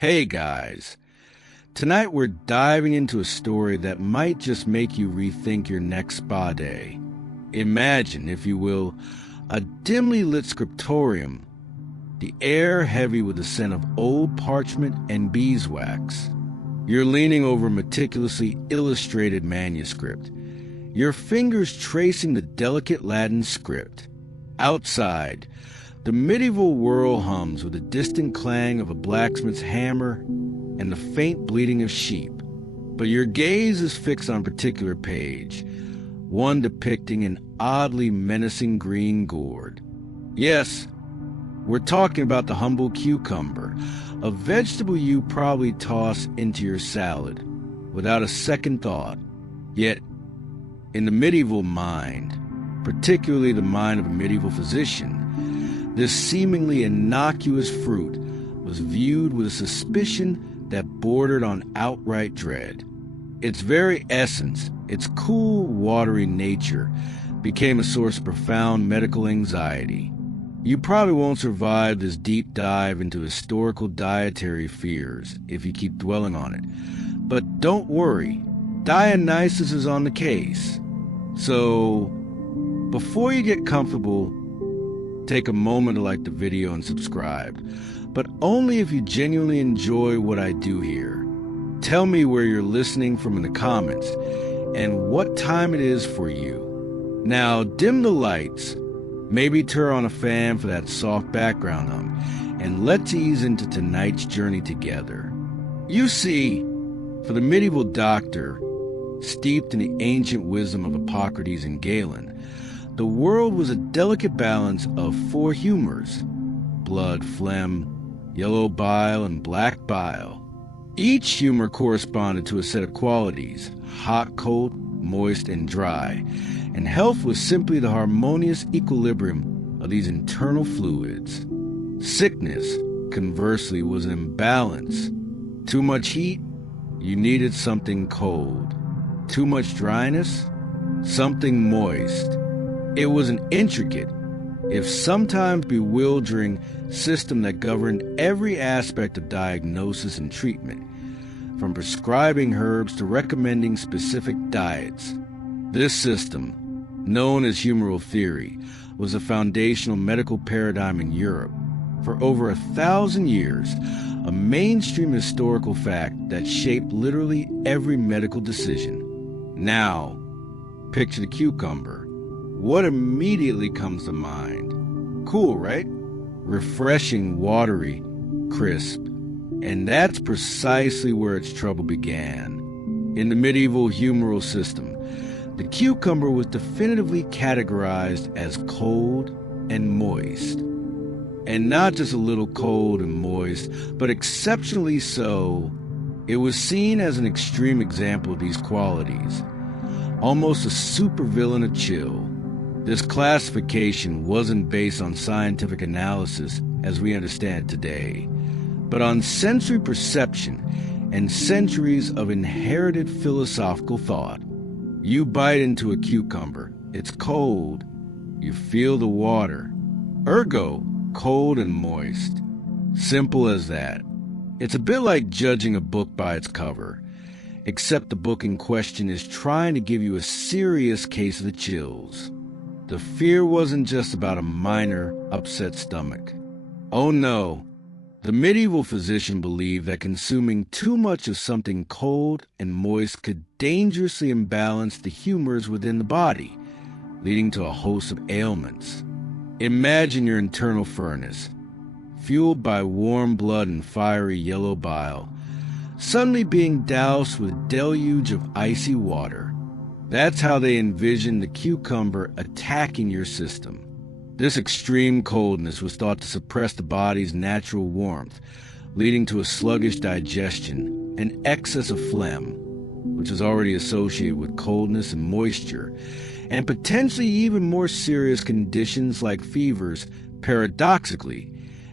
Hey guys, tonight we're diving into a story that might just make you rethink your next spa day. Imagine, if you will, a dimly lit scriptorium, the air heavy with the scent of old parchment and beeswax. You're leaning over a meticulously illustrated manuscript, your fingers tracing the delicate Latin script. Outside, the medieval whirl hums with the distant clang of a blacksmith's hammer and the faint bleating of sheep. But your gaze is fixed on a particular page, one depicting an oddly menacing green gourd. Yes, we're talking about the humble cucumber, a vegetable you probably toss into your salad without a second thought. Yet, in the medieval mind, particularly the mind of a medieval physician, this seemingly innocuous fruit was viewed with a suspicion that bordered on outright dread. Its very essence, its cool, watery nature, became a source of profound medical anxiety. You probably won't survive this deep dive into historical dietary fears if you keep dwelling on it. But don't worry, Dionysus is on the case. So, before you get comfortable, take a moment to like the video and subscribe, but only if you genuinely enjoy what I do here. Tell me where you're listening from in the comments and what time it is for you. Now, dim the lights, maybe turn on a fan for that soft background hum, and let's ease into tonight's journey together. You see, for the medieval doctor, steeped in the ancient wisdom of Hippocrates and Galen, the world was a delicate balance of four humors: blood, phlegm, yellow bile, and black bile. Each humor corresponded to a set of qualities: hot, cold, moist, and dry. And health was simply the harmonious equilibrium of these internal fluids. Sickness, conversely, was an imbalance. Too much heat, you needed something cold. Too much dryness, something moist. It was an intricate, if sometimes bewildering, system that governed every aspect of diagnosis and treatment, from prescribing herbs to recommending specific diets. This system, known as humoral theory, was a foundational medical paradigm in Europe. For over 1,000 years, a mainstream historical fact that shaped literally every medical decision. Now, picture the cucumber. What immediately comes to mind? Cool, right? Refreshing, watery, crisp. And that's precisely where its trouble began. In the medieval humoral system, the cucumber was definitively categorized as cold and moist. And not just a little cold and moist, but exceptionally so. It was seen as an extreme example of these qualities, almost a supervillain of chill. This classification wasn't based on scientific analysis as we understand it today, but on sensory perception and centuries of inherited philosophical thought. You bite into a cucumber, it's cold, you feel the water, ergo cold and moist. Simple as that. It's a bit like judging a book by its cover, except the book in question is trying to give you a serious case of the chills. The fear wasn't just about a minor, upset stomach. Oh no, the medieval physician believed that consuming too much of something cold and moist could dangerously imbalance the humors within the body, leading to a host of ailments. Imagine your internal furnace, fueled by warm blood and fiery yellow bile, suddenly being doused with a deluge of icy water. That's how they envisioned the cucumber attacking your system. This extreme coldness was thought to suppress the body's natural warmth, leading to a sluggish digestion and excess of phlegm, which is already associated with coldness and moisture, and potentially even more serious conditions like fevers, paradoxically,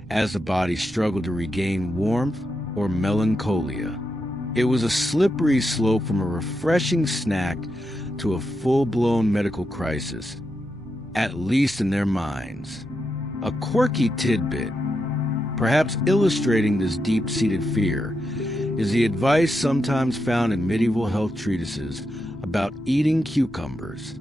as the body struggled to regain warmth or melancholia. It was a slippery slope from a refreshing snack to a full-blown medical crisis, at least in their minds. A quirky tidbit: perhaps illustrating this deep-seated fear, is the advice sometimes found in medieval health treatises about eating cucumbers.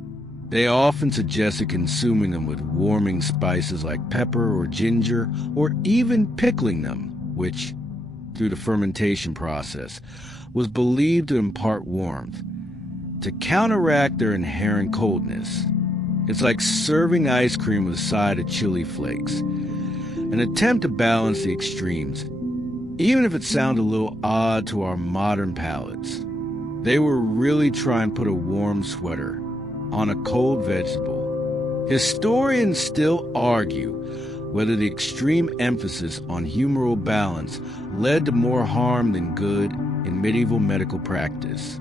They often suggested consuming them with warming spices like pepper or ginger, or even pickling them, which, through the fermentation process, was believed to impart warmth, to counteract their inherent coldness. It's like serving ice cream with a side of chili flakes, an attempt to balance the extremes, even if it sounds a little odd to our modern palates. They were really trying to put a warm sweater on a cold vegetable. Historians still argue whether the extreme emphasis on humoral balance led to more harm than good in medieval medical practice.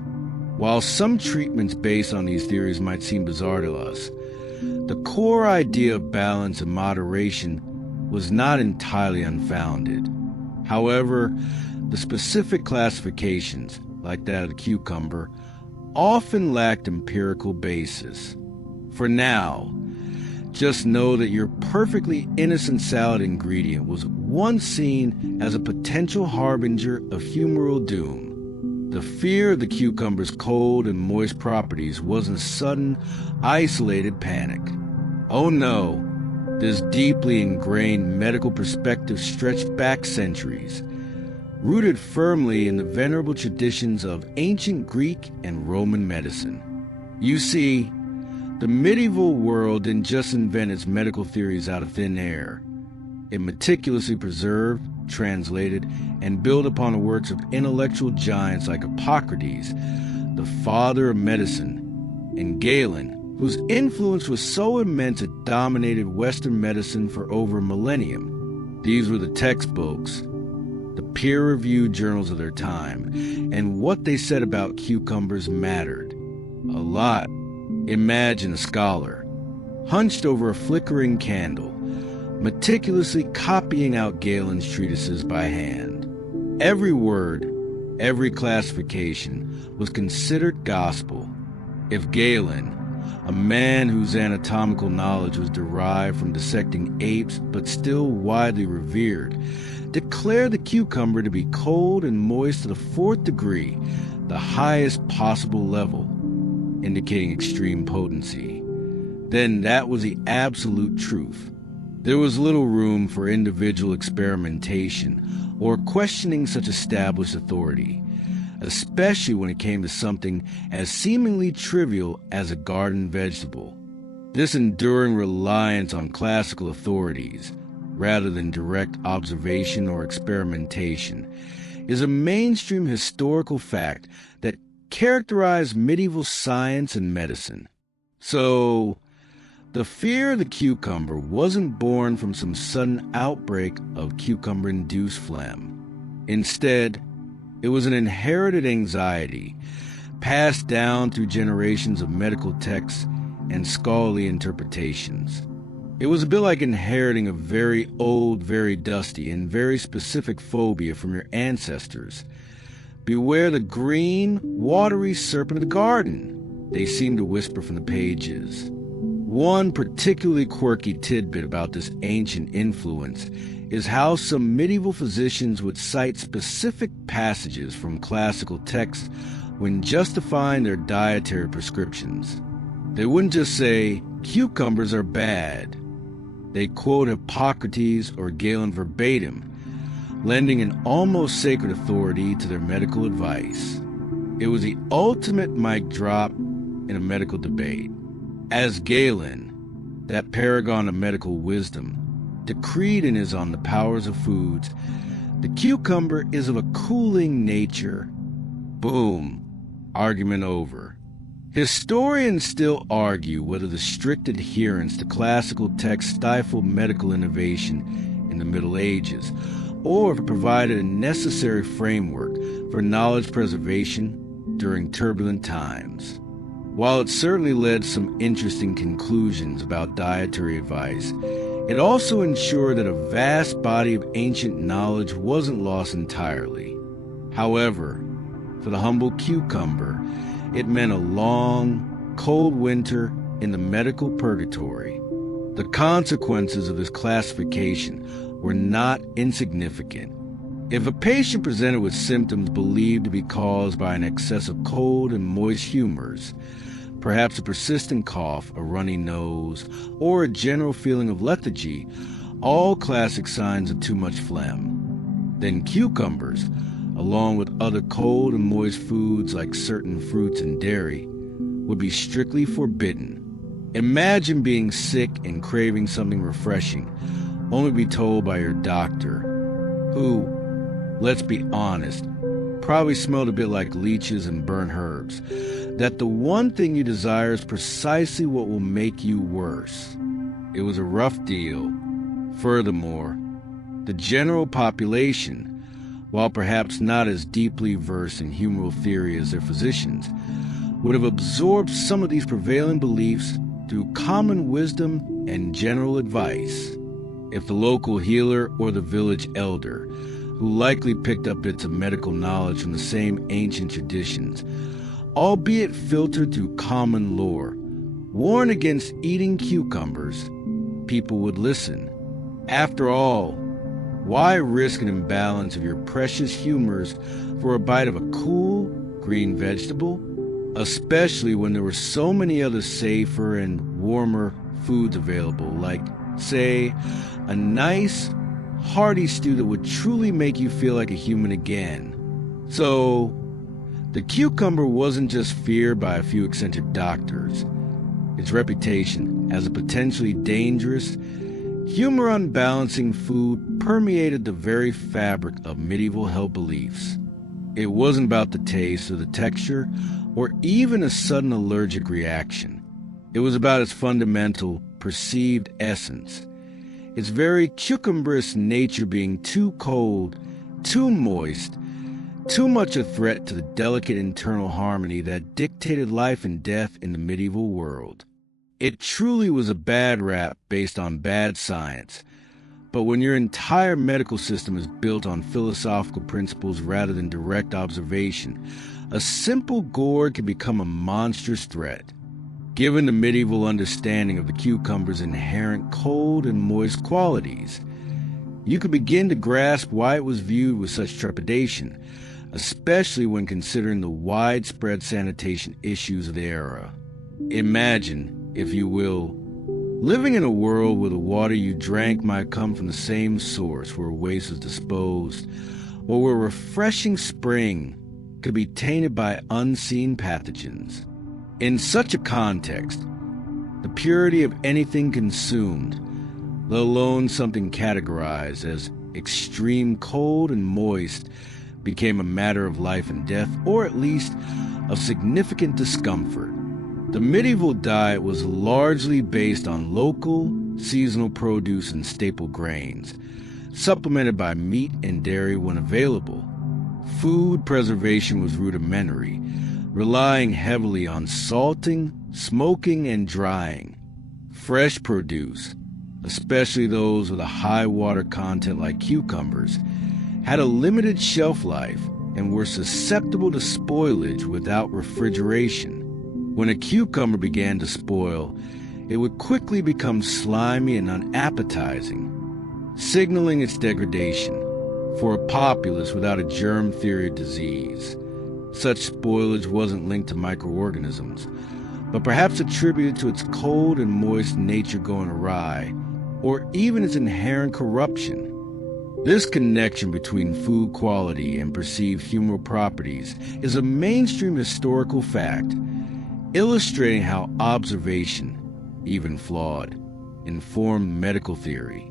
While some treatments based on these theories might seem bizarre to us, the core idea of balance and moderation was not entirely unfounded. However, the specific classifications, like that of the cucumber, often lacked empirical basis. For now, just know that your perfectly innocent salad ingredient was once seen as a potential harbinger of humoral doom. The fear of the cucumber's cold and moist properties wasn't sudden, isolated panic. Oh no, this deeply ingrained medical perspective stretched back centuries, rooted firmly in the venerable traditions of ancient Greek and Roman medicine. You see, the medieval world didn't just invent its medical theories out of thin air. It meticulously preserved, translated, and built upon the works of intellectual giants like Hippocrates, the father of medicine, and Galen, whose influence was so immense it dominated Western medicine for over a millennium. These were the textbooks, the peer-reviewed journals of their time, and what they said about cucumbers mattered a lot. Imagine a scholar, hunched over a flickering candle, meticulously copying out Galen's treatises by hand. Every word, every classification was considered gospel. If Galen, a man whose anatomical knowledge was derived from dissecting apes but still widely revered, declared the cucumber to be cold and moist to the 4th degree, the highest possible level, indicating extreme potency, then that was the absolute truth. There was little room for individual experimentation or questioning such established authority, especially when it came to something as seemingly trivial as a garden vegetable. This enduring reliance on classical authorities, rather than direct observation or experimentation, is a mainstream historical fact that characterized medieval science and medicine. So, the fear of the cucumber wasn't born from some sudden outbreak of cucumber-induced phlegm. Instead, it was an inherited anxiety, passed down through generations of medical texts and scholarly interpretations. It was a bit like inheriting a very old, very dusty, and very specific phobia from your ancestors. Beware the green, watery serpent of the garden, they seem to whisper from the pages. One particularly quirky tidbit about this ancient influence is how some medieval physicians would cite specific passages from classical texts when justifying their dietary prescriptions. They wouldn't just say, "Cucumbers are bad." They quote Hippocrates or Galen verbatim, lending an almost sacred authority to their medical advice. It was the ultimate mic drop in a medical debate. As Galen, that paragon of medical wisdom, decreed in his On the Powers of Foods, the cucumber is of a cooling nature. Boom. Argument over. Historians still argue whether the strict adherence to classical texts stifled medical innovation in the Middle Ages, or if it provided a necessary framework for knowledge preservation during turbulent times. While it certainly led to some interesting conclusions about dietary advice, it also ensured that a vast body of ancient knowledge wasn't lost entirely. However, for the humble cucumber, it meant a long, cold winter in the medical purgatory. The consequences of this classification were not insignificant. If a patient presented with symptoms believed to be caused by an excess of cold and moist humors, perhaps a persistent cough, a runny nose, or a general feeling of lethargy, all classic signs of too much phlegm, then cucumbers, along with other cold and moist foods like certain fruits and dairy, would be strictly forbidden. Imagine being sick and craving something refreshing, only to be told by your doctor, who, let's be honest, probably smelled a bit like leeches and burnt herbs, that the one thing you desire is precisely what will make you worse. It was a rough deal. Furthermore, the general population, while perhaps not as deeply versed in humoral theory as their physicians, would have absorbed some of these prevailing beliefs through common wisdom and general advice. If the local healer or the village elder, who likely picked up bits of medical knowledge from the same ancient traditions, albeit filtered through common lore, warned against eating cucumbers, people would listen. After all, why risk an imbalance of your precious humors for a bite of a cool, green vegetable? Especially when there were so many other safer and warmer foods available, like, say, a nice, hearty stew that would truly make you feel like a human again. So, the cucumber wasn't just feared by a few eccentric doctors. Its reputation as a potentially dangerous, humor-unbalancing food permeated the very fabric of medieval health beliefs. It wasn't about the taste or the texture, or even a sudden allergic reaction. It was about its fundamental, perceived essence, its very cucumberous nature being too cold, too moist, too much a threat to the delicate internal harmony that dictated life and death in the medieval world. It truly was a bad rap based on bad science, but when your entire medical system is built on philosophical principles rather than direct observation, a simple gourd can become a monstrous threat. Given the medieval understanding of the cucumber's inherent cold and moist qualities, you could begin to grasp why it was viewed with such trepidation, especially when considering the widespread sanitation issues of the era. Imagine, if you will, living in a world where the water you drank might come from the same source where waste was disposed, or where refreshing spring could be tainted by unseen pathogens. In such a context, the purity of anything consumed, let alone something categorized as extreme cold and moist, became a matter of life and death, or at least of significant discomfort. The medieval diet was largely based on local, seasonal produce and staple grains, supplemented by meat and dairy when available. Food preservation was rudimentary, relying heavily on salting, smoking, and drying. Fresh produce, especially those with a high water content like cucumbers, had a limited shelf life and were susceptible to spoilage without refrigeration. When a cucumber began to spoil, it would quickly become slimy and unappetizing, signaling its degradation for a populace without a germ theory of disease. Such spoilage wasn't linked to microorganisms, but perhaps attributed to its cold and moist nature going awry, or even its inherent corruption. This connection between food quality and perceived humoral properties is a mainstream historical fact, illustrating how observation, even flawed, informed medical theory.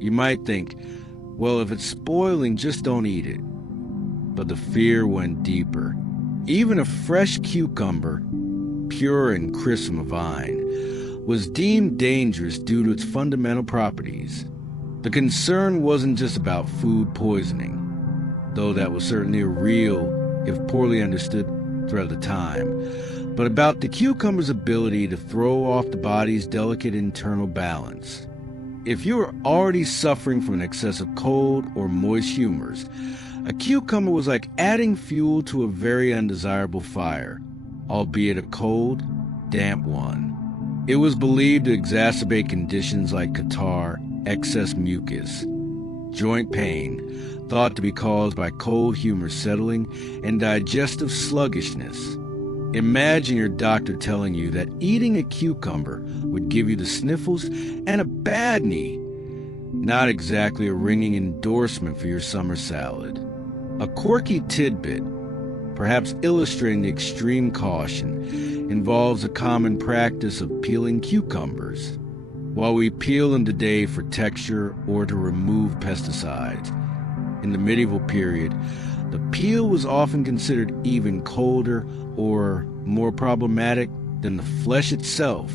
You might think, well, if it's spoiling, just don't eat it. But the fear went deeper. Even a fresh cucumber, pure and crisp from a vine, was deemed dangerous due to its fundamental properties. The concern wasn't just about food poisoning, though that was certainly a real, if poorly understood, threat at the time, but about the cucumber's ability to throw off the body's delicate internal balance. If you were already suffering from an excess of cold or moist humors, a cucumber was like adding fuel to a very undesirable fire, albeit a cold, damp one. It was believed to exacerbate conditions like catarrh, excess mucus, joint pain, thought to be caused by cold humor settling, and digestive sluggishness. Imagine your doctor telling you that eating a cucumber would give you the sniffles and a bad knee. Not exactly a ringing endorsement for your summer salad. A quirky tidbit, perhaps illustrating the extreme caution, involves a common practice of peeling cucumbers. While we peel them today for texture or to remove pesticides, in the medieval period, the peel was often considered even colder or more problematic than the flesh itself.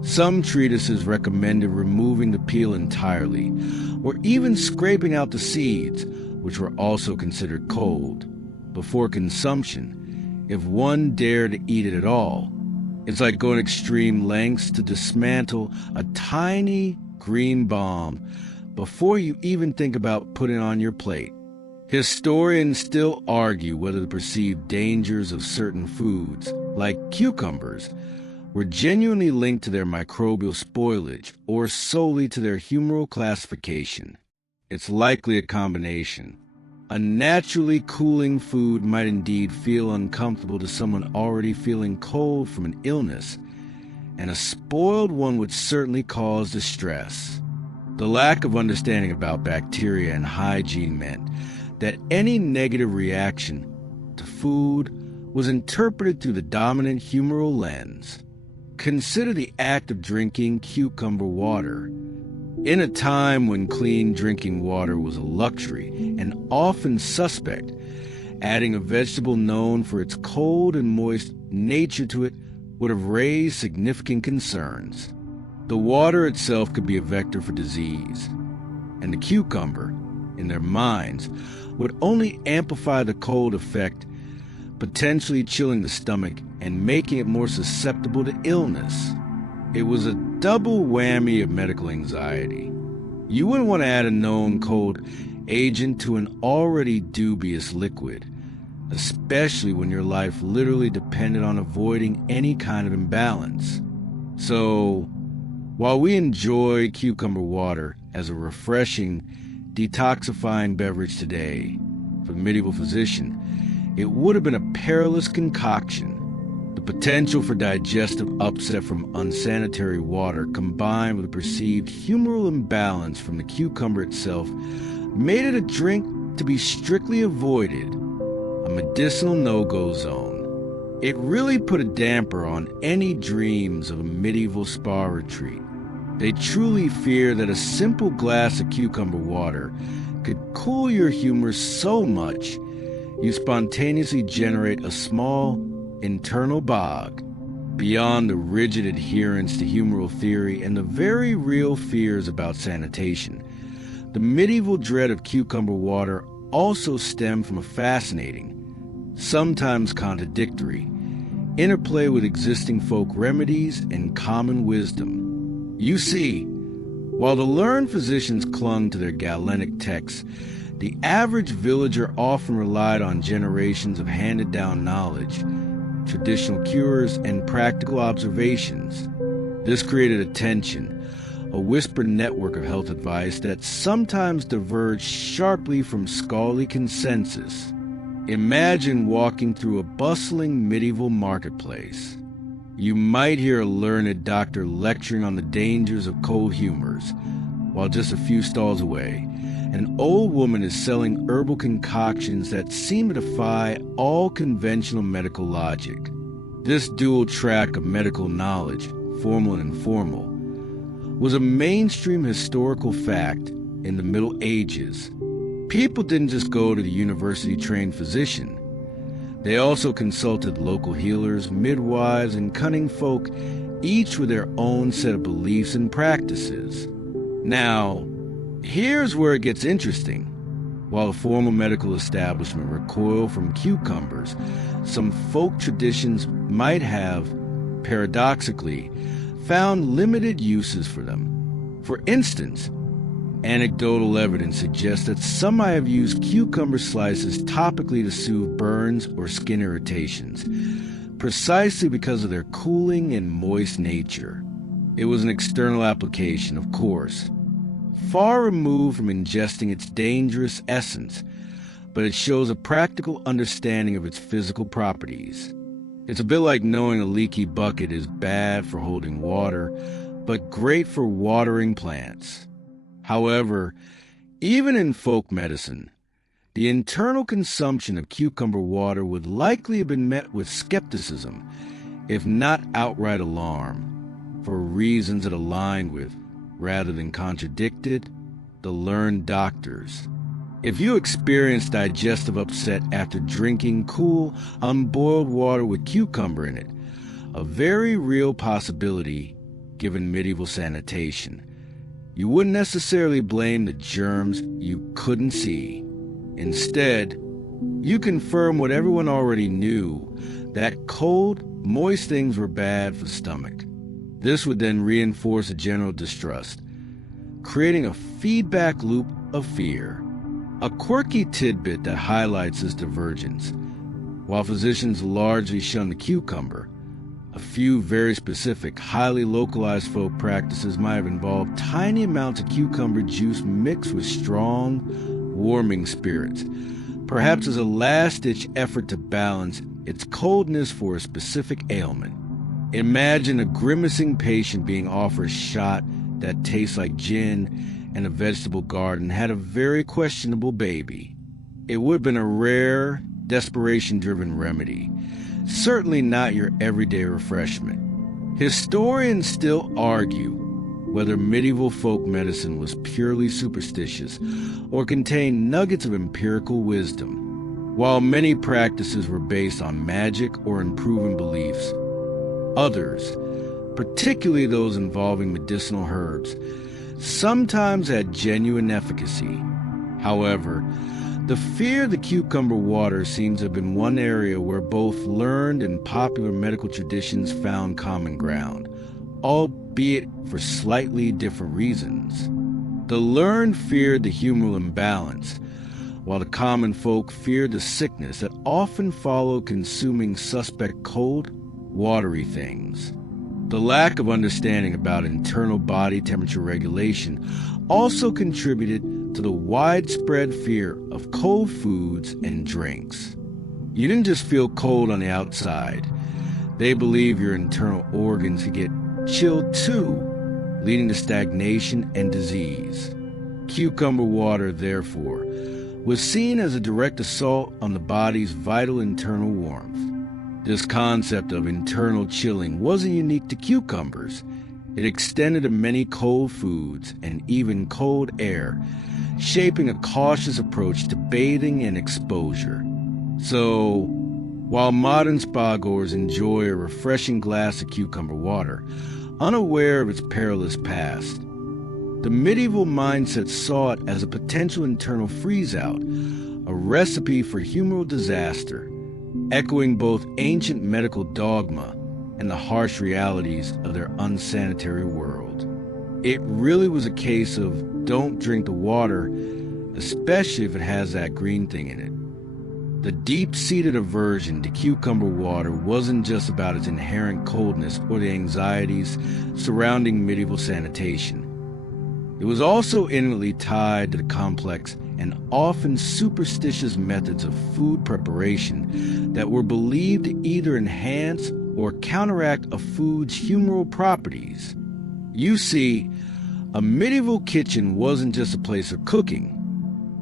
Some treatises recommended removing the peel entirely, or even scraping out the seeds, which were also considered cold, before consumption, if one dared to eat it at all. It's like going extreme lengths to dismantle a tiny green bomb before you even think about putting it on your plate. Historians still argue whether the perceived dangers of certain foods, like cucumbers, were genuinely linked to their microbial spoilage or solely to their humoral classification. It's likely a combination. A naturally cooling food might indeed feel uncomfortable to someone already feeling cold from an illness, and a spoiled one would certainly cause distress. The lack of understanding about bacteria and hygiene meant that any negative reaction to food was interpreted through the dominant humoral lens. Consider the act of drinking cucumber water. In a time when clean drinking water was a luxury and often suspect, adding a vegetable known for its cold and moist nature to it would have raised significant concerns. The water itself could be a vector for disease, and the cucumber, in their minds, would only amplify the cold effect, potentially chilling the stomach and making it more susceptible to illness. It was a double whammy of medical anxiety. You wouldn't want to add a known cold agent to an already dubious liquid, especially when your life literally depended on avoiding any kind of imbalance. So, while we enjoy cucumber water as a refreshing, detoxifying beverage today, for the medieval physician, it would have been a perilous concoction. The potential for digestive upset from unsanitary water combined with a perceived humoral imbalance from the cucumber itself made it a drink to be strictly avoided, a medicinal no-go zone. It really put a damper on any dreams of a medieval spa retreat. They truly fear that a simple glass of cucumber water could cool your humor so much you spontaneously generate a small internal bog. Beyond the rigid adherence to humoral theory and the very real fears about sanitation, the medieval dread of cucumber water also stemmed from a fascinating, sometimes contradictory, interplay with existing folk remedies and common wisdom. You see, while the learned physicians clung to their Galenic texts, the average villager often relied on generations of handed-down knowledge, traditional cures, and practical observations. This created a tension, a whispered network of health advice that sometimes diverged sharply from scholarly consensus. Imagine walking through a bustling medieval marketplace. You might hear a learned doctor lecturing on the dangers of cold humors, while just a few stalls away, an old woman is selling herbal concoctions that seem to defy all conventional medical logic. This dual track of medical knowledge, formal and informal, was a mainstream historical fact in the Middle Ages. People didn't just go to the university-trained physician. They also consulted local healers, midwives, and cunning folk, each with their own set of beliefs and practices. Now, here's where it gets interesting. While a formal medical establishment recoiled from cucumbers, some folk traditions might have, paradoxically, found limited uses for them. For instance, anecdotal evidence suggests that some might have used cucumber slices topically to soothe burns or skin irritations, precisely because of their cooling and moist nature. It was an external application, of course. far removed from ingesting its dangerous essence, but it shows a practical understanding of its physical properties. It's a bit like knowing a leaky bucket is bad for holding water, but great for watering plants. However, even in folk medicine, the internal consumption of cucumber water would likely have been met with skepticism, if not outright alarm, for reasons that aligned with, rather than contradicted, the learned doctors. If you experience digestive upset after drinking cool, unboiled water with cucumber in it, a very real possibility given medieval sanitation, you wouldn't necessarily blame the germs you couldn't see. Instead, you confirm what everyone already knew, that cold, moist things were bad for the stomach. This would then reinforce a general distrust, creating a feedback loop of fear. A quirky tidbit that highlights this divergence. While physicians largely shun the cucumber, a few very specific, highly localized folk practices might have involved tiny amounts of cucumber juice mixed with strong, warming spirits, perhaps as a last-ditch effort to balance its coldness for a specific ailment. Imagine a grimacing patient being offered a shot that tastes like gin and a vegetable garden had a very questionable baby. It would have been a rare, desperation-driven remedy, certainly not your everyday refreshment. Historians still argue whether medieval folk medicine was purely superstitious or contained nuggets of empirical wisdom. While many practices were based on magic or unproven beliefs, others, particularly those involving medicinal herbs, sometimes had genuine efficacy. However, the fear of the cucumber water seems to have been one area where both learned and popular medical traditions found common ground, albeit for slightly different reasons. The learned feared the humoral imbalance, while the common folk feared the sickness that often followed consuming suspect cold, watery things. The lack of understanding about internal body temperature regulation also contributed to the widespread fear of cold foods and drinks. You didn't just feel cold on the outside. They believe your internal organs could get chilled too, leading to stagnation and disease. Cucumber water, therefore, was seen as a direct assault on the body's vital internal warmth. This concept of internal chilling wasn't unique to cucumbers. It extended to many cold foods and even cold air, shaping a cautious approach to bathing and exposure. So, while modern spa-goers enjoy a refreshing glass of cucumber water, unaware of its perilous past, the medieval mindset saw it as a potential internal freeze-out, a recipe for humoral disaster, echoing both ancient medical dogma and the harsh realities of their unsanitary world. It really was a case of don't drink the water, especially if it has that green thing in it. The deep-seated aversion to cucumber water wasn't just about its inherent coldness or the anxieties surrounding medieval sanitation. It was also intimately tied to the complex and often superstitious methods of food preparation that were believed to either enhance or counteract a food's humoral properties. You see, a medieval kitchen wasn't just a place of cooking.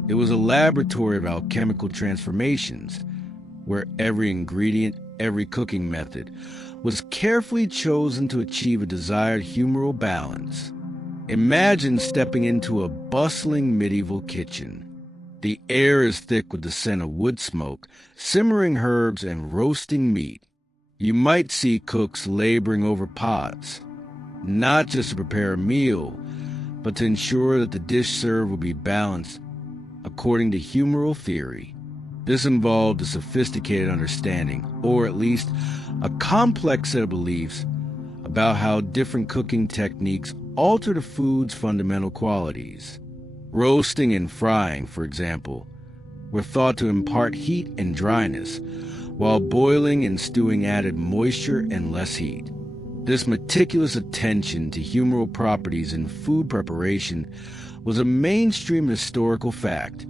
It was a laboratory of alchemical transformations, where every ingredient, every cooking method, was carefully chosen to achieve a desired humoral balance. Imagine stepping into a bustling medieval kitchen. The air is thick with the scent of wood smoke, simmering herbs, and roasting meat. You might see cooks laboring over pots, not just to prepare a meal, but to ensure that the dish served will be balanced according to humoral theory. This involved a sophisticated understanding, or at least a complex set of beliefs about how different cooking techniques alter the food's fundamental qualities. Roasting and frying, for example, were thought to impart heat and dryness, while boiling and stewing added moisture and less heat. This meticulous attention to humoral properties in food preparation was a mainstream historical fact,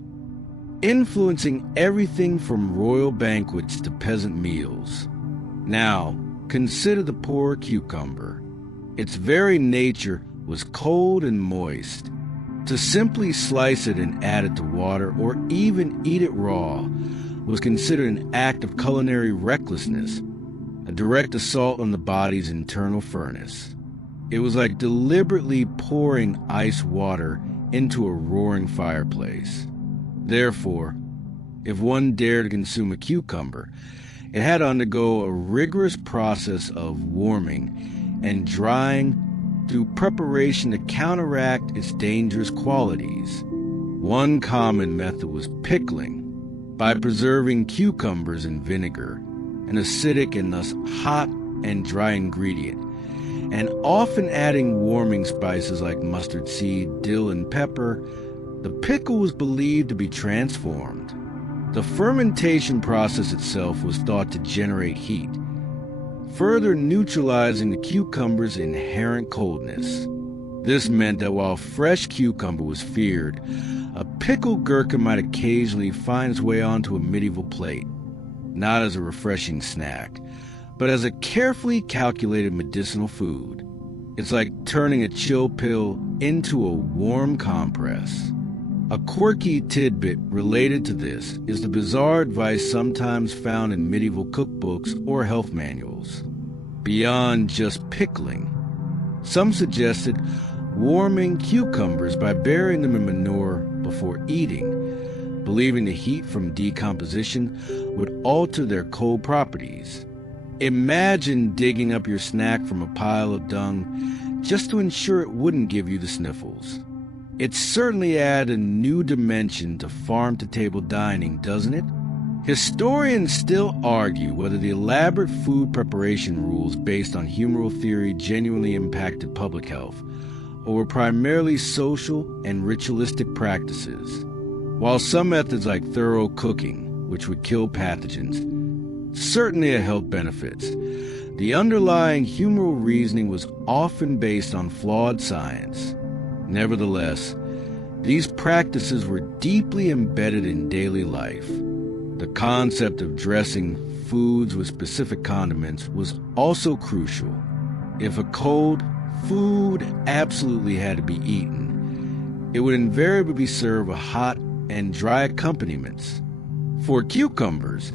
influencing everything from royal banquets to peasant meals. Now, consider the poor cucumber. Its very nature was cold and moist. To simply slice it and add it to water, or even eat it raw, was considered an act of culinary recklessness, a direct assault on the body's internal furnace. It was like deliberately pouring ice water into a roaring fireplace. Therefore, if one dared to consume a cucumber, it had to undergo a rigorous process of warming and drying through preparation to counteract its dangerous qualities. One common method was pickling, by preserving cucumbers in vinegar, an acidic and thus hot and dry ingredient, and often adding warming spices like mustard seed, dill, and pepper. The pickle was believed to be transformed. The fermentation process itself was thought to generate heat, further neutralizing the cucumber's inherent coldness. This meant that while fresh cucumber was feared, a pickled gherkin might occasionally find its way onto a medieval plate, not as a refreshing snack, but as a carefully calculated medicinal food. It's like turning a chill pill into a warm compress. A quirky tidbit related to this is the bizarre advice sometimes found in medieval cookbooks or health manuals. Beyond just pickling, some suggested warming cucumbers by burying them in manure before eating, believing the heat from decomposition would alter their cold properties. Imagine digging up your snack from a pile of dung just to ensure it wouldn't give you the sniffles. It certainly adds a new dimension to farm-to-table dining, doesn't it? Historians still argue whether the elaborate food preparation rules based on humoral theory genuinely impacted public health, or were primarily social and ritualistic practices. While some methods like thorough cooking, which would kill pathogens, certainly had health benefits, the underlying humoral reasoning was often based on flawed science. Nevertheless, these practices were deeply embedded in daily life. The concept of dressing foods with specific condiments was also crucial. If a cold food absolutely had to be eaten, it would invariably be served with hot and dry accompaniments. For cucumbers,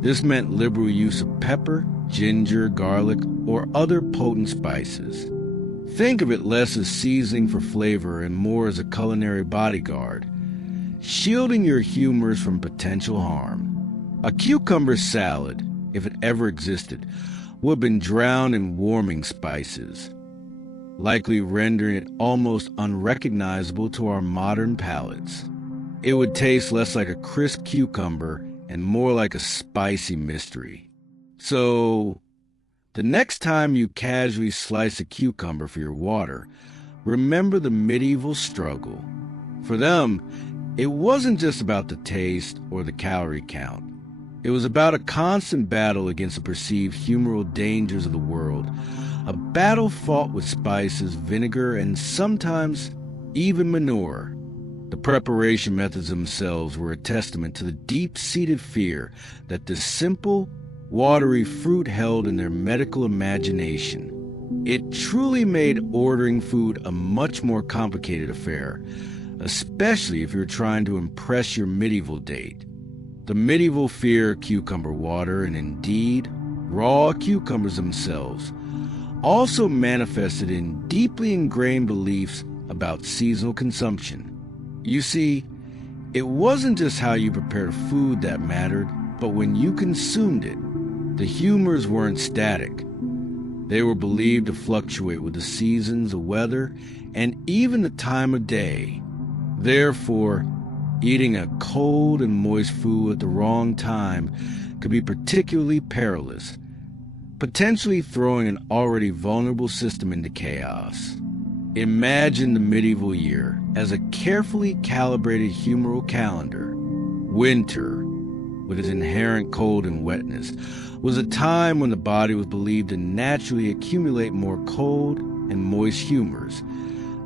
this meant liberal use of pepper, ginger, garlic, or other potent spices. Think of it less as seasoning for flavor and more as a culinary bodyguard, shielding your humors from potential harm. A cucumber salad, if it ever existed, would have been drowned in warming spices, likely rendering it almost unrecognizable to our modern palates. It would taste less like a crisp cucumber and more like a spicy mystery. So, the next time you casually slice a cucumber for your water, remember the medieval struggle. For them, it wasn't just about the taste or the calorie count. It was about a constant battle against the perceived humoral dangers of the world, a battle fought with spices, vinegar, and sometimes even manure. The preparation methods themselves were a testament to the deep-seated fear that this simple, watery fruit held in their medical imagination. It truly made ordering food a much more complicated affair, especially if you're trying to impress your medieval date. The medieval fear of cucumber water, and indeed, raw cucumbers themselves, also manifested in deeply ingrained beliefs about seasonal consumption. You see, it wasn't just how you prepared food that mattered, but when you consumed it. The humors weren't static. They were believed to fluctuate with the seasons, the weather, and even the time of day. Therefore, eating a cold and moist food at the wrong time could be particularly perilous, potentially throwing an already vulnerable system into chaos. Imagine the medieval year as a carefully calibrated humoral calendar. Winter, with its inherent cold and wetness, was a time when the body was believed to naturally accumulate more cold and moist humors,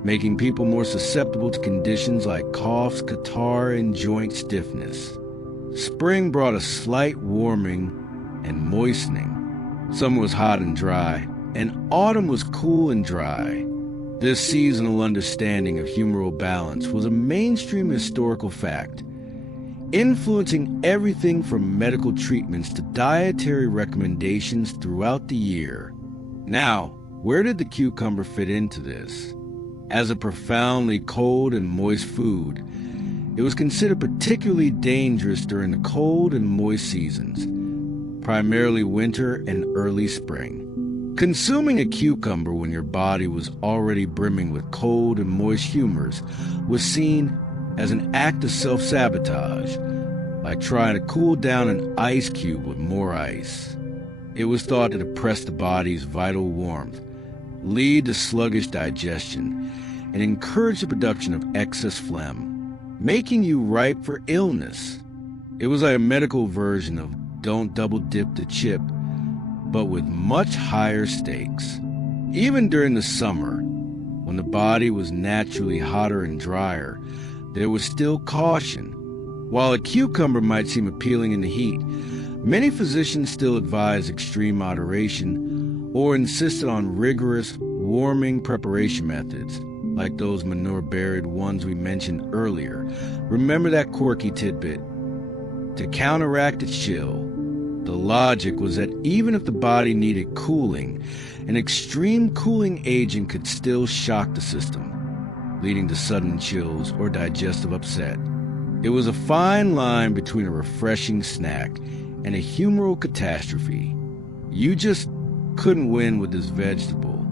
making people more susceptible to conditions like coughs, catarrh, and joint stiffness. Spring brought a slight warming and moistening. Summer was hot and dry, and autumn was cool and dry. This seasonal understanding of humoral balance was a mainstream historical fact, influencing everything from medical treatments to dietary recommendations throughout the year. Now, where did the cucumber fit into this? As a profoundly cold and moist food, it was considered particularly dangerous during the cold and moist seasons, primarily winter and early spring. Consuming a cucumber when your body was already brimming with cold and moist humors was seen as an act of self-sabotage, like trying to cool down an ice cube with more ice. It was thought to depress the body's vital warmth, lead to sluggish digestion, and encourage the production of excess phlegm, making you ripe for illness. It was like a medical version of don't double dip the chip, but with much higher stakes. Even during the summer, when the body was naturally hotter and drier, there was still caution. While a cucumber might seem appealing in the heat, many physicians still advise extreme moderation or insisted on rigorous warming preparation methods, like those manure-buried ones we mentioned earlier. Remember that quirky tidbit? To counteract its chill, the logic was that even if the body needed cooling, an extreme cooling agent could still shock the system, leading to sudden chills or digestive upset. It was a fine line between a refreshing snack and a humoral catastrophe. You just couldn't win with this vegetable.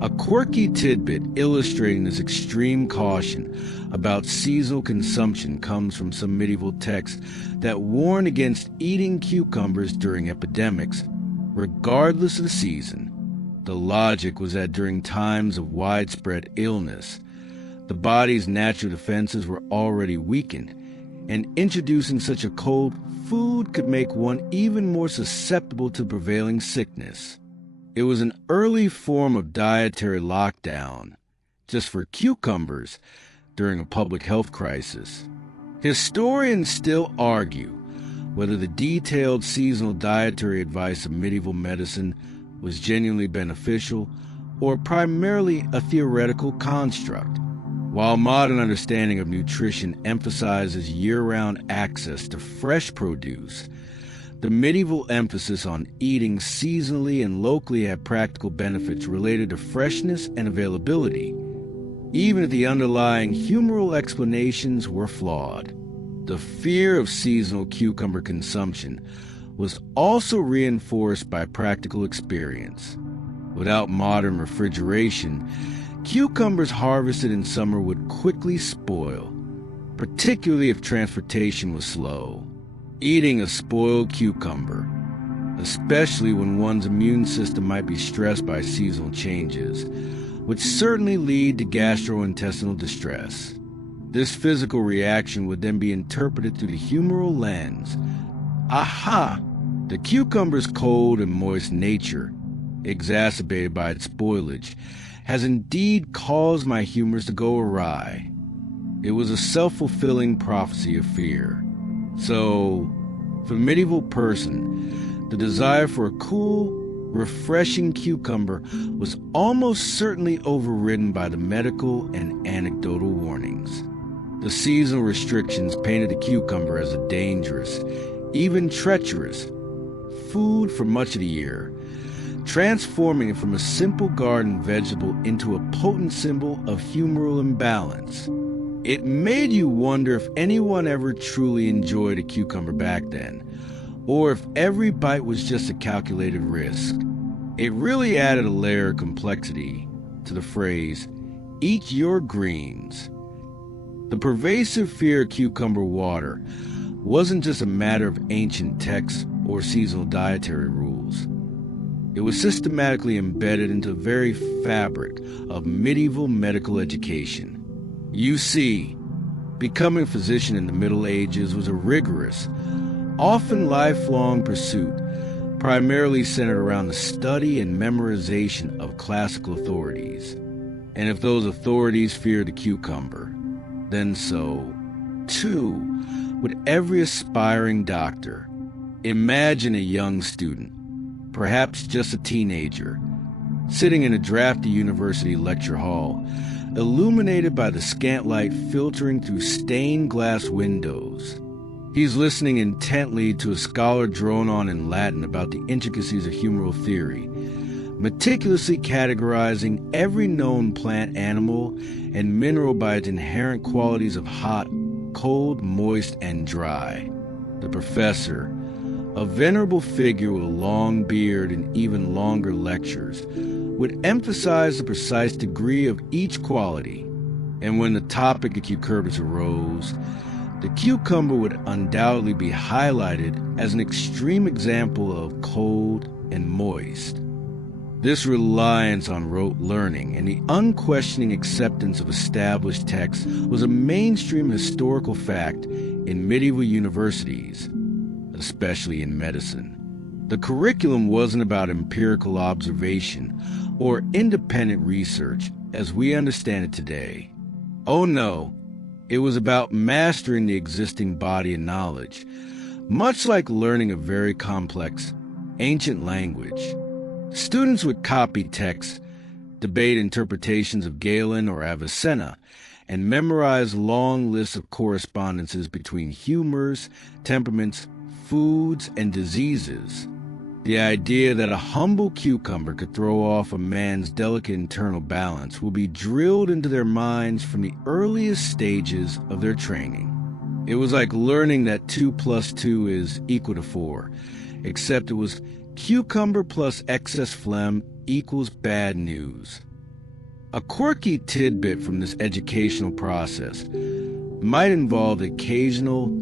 A quirky tidbit illustrating this extreme caution about seasonal consumption comes from some medieval texts that warn against eating cucumbers during epidemics, regardless of the season. The logic was that during times of widespread illness, the body's natural defenses were already weakened, and introducing such a cold food could make one even more susceptible to prevailing sickness. It was an early form of dietary lockdown, just for cucumbers, during a public health crisis. Historians still argue whether the detailed seasonal dietary advice of medieval medicine was genuinely beneficial or primarily a theoretical construct. While modern understanding of nutrition emphasizes year-round access to fresh produce, the medieval emphasis on eating seasonally and locally had practical benefits related to freshness and availability, even if the underlying humoral explanations were flawed. The fear of seasonal cucumber consumption was also reinforced by practical experience. Without modern refrigeration, cucumbers harvested in summer would quickly spoil, particularly if transportation was slow. Eating a spoiled cucumber, especially when one's immune system might be stressed by seasonal changes, would certainly lead to gastrointestinal distress. This physical reaction would then be interpreted through the humoral lens. Aha! The cucumber's cold and moist nature, exacerbated by its spoilage, has indeed caused my humors to go awry. It was a self-fulfilling prophecy of fear. So, for a medieval person, the desire for a cool, refreshing cucumber was almost certainly overridden by the medical and anecdotal warnings. The seasonal restrictions painted the cucumber as a dangerous, even treacherous, food for much of the year, transforming it from a simple garden vegetable into a potent symbol of humoral imbalance. It made you wonder if anyone ever truly enjoyed a cucumber back then, or if every bite was just a calculated risk. It really added a layer of complexity to the phrase, "eat your greens." The pervasive fear of cucumber water wasn't just a matter of ancient texts or seasonal dietary rules. It was systematically embedded into the very fabric of medieval medical education. You see, becoming a physician in the Middle Ages was a rigorous, often lifelong pursuit, primarily centered around the study and memorization of classical authorities. And if those authorities feared the cucumber, then so, too, would every aspiring doctor. Imagine a young student, perhaps just a teenager, sitting in a drafty university lecture hall, illuminated by the scant light filtering through stained glass windows. He's listening intently to a scholar drone on in Latin about the intricacies of humoral theory, meticulously categorizing every known plant, animal, and mineral by its inherent qualities of hot, cold, moist, and dry. The professor, a venerable figure with a long beard and even longer lectures, would emphasize the precise degree of each quality, and when the topic of cucurbits arose, the cucumber would undoubtedly be highlighted as an extreme example of cold and moist. This reliance on rote learning and the unquestioning acceptance of established texts was a mainstream historical fact in medieval universities, especially in medicine. The curriculum wasn't about empirical observation or independent research as we understand it today. Oh no, it was about mastering the existing body of knowledge, much like learning a very complex, ancient language. Students would copy texts, debate interpretations of Galen or Avicenna, and memorize long lists of correspondences between humors, temperaments, foods, and diseases. The idea that a humble cucumber could throw off a man's delicate internal balance will be drilled into their minds from the earliest stages of their training. It was like learning that 2 + 2 is equal to 4, except it was cucumber plus excess phlegm equals bad news. A quirky tidbit from this educational process might involve the occasional,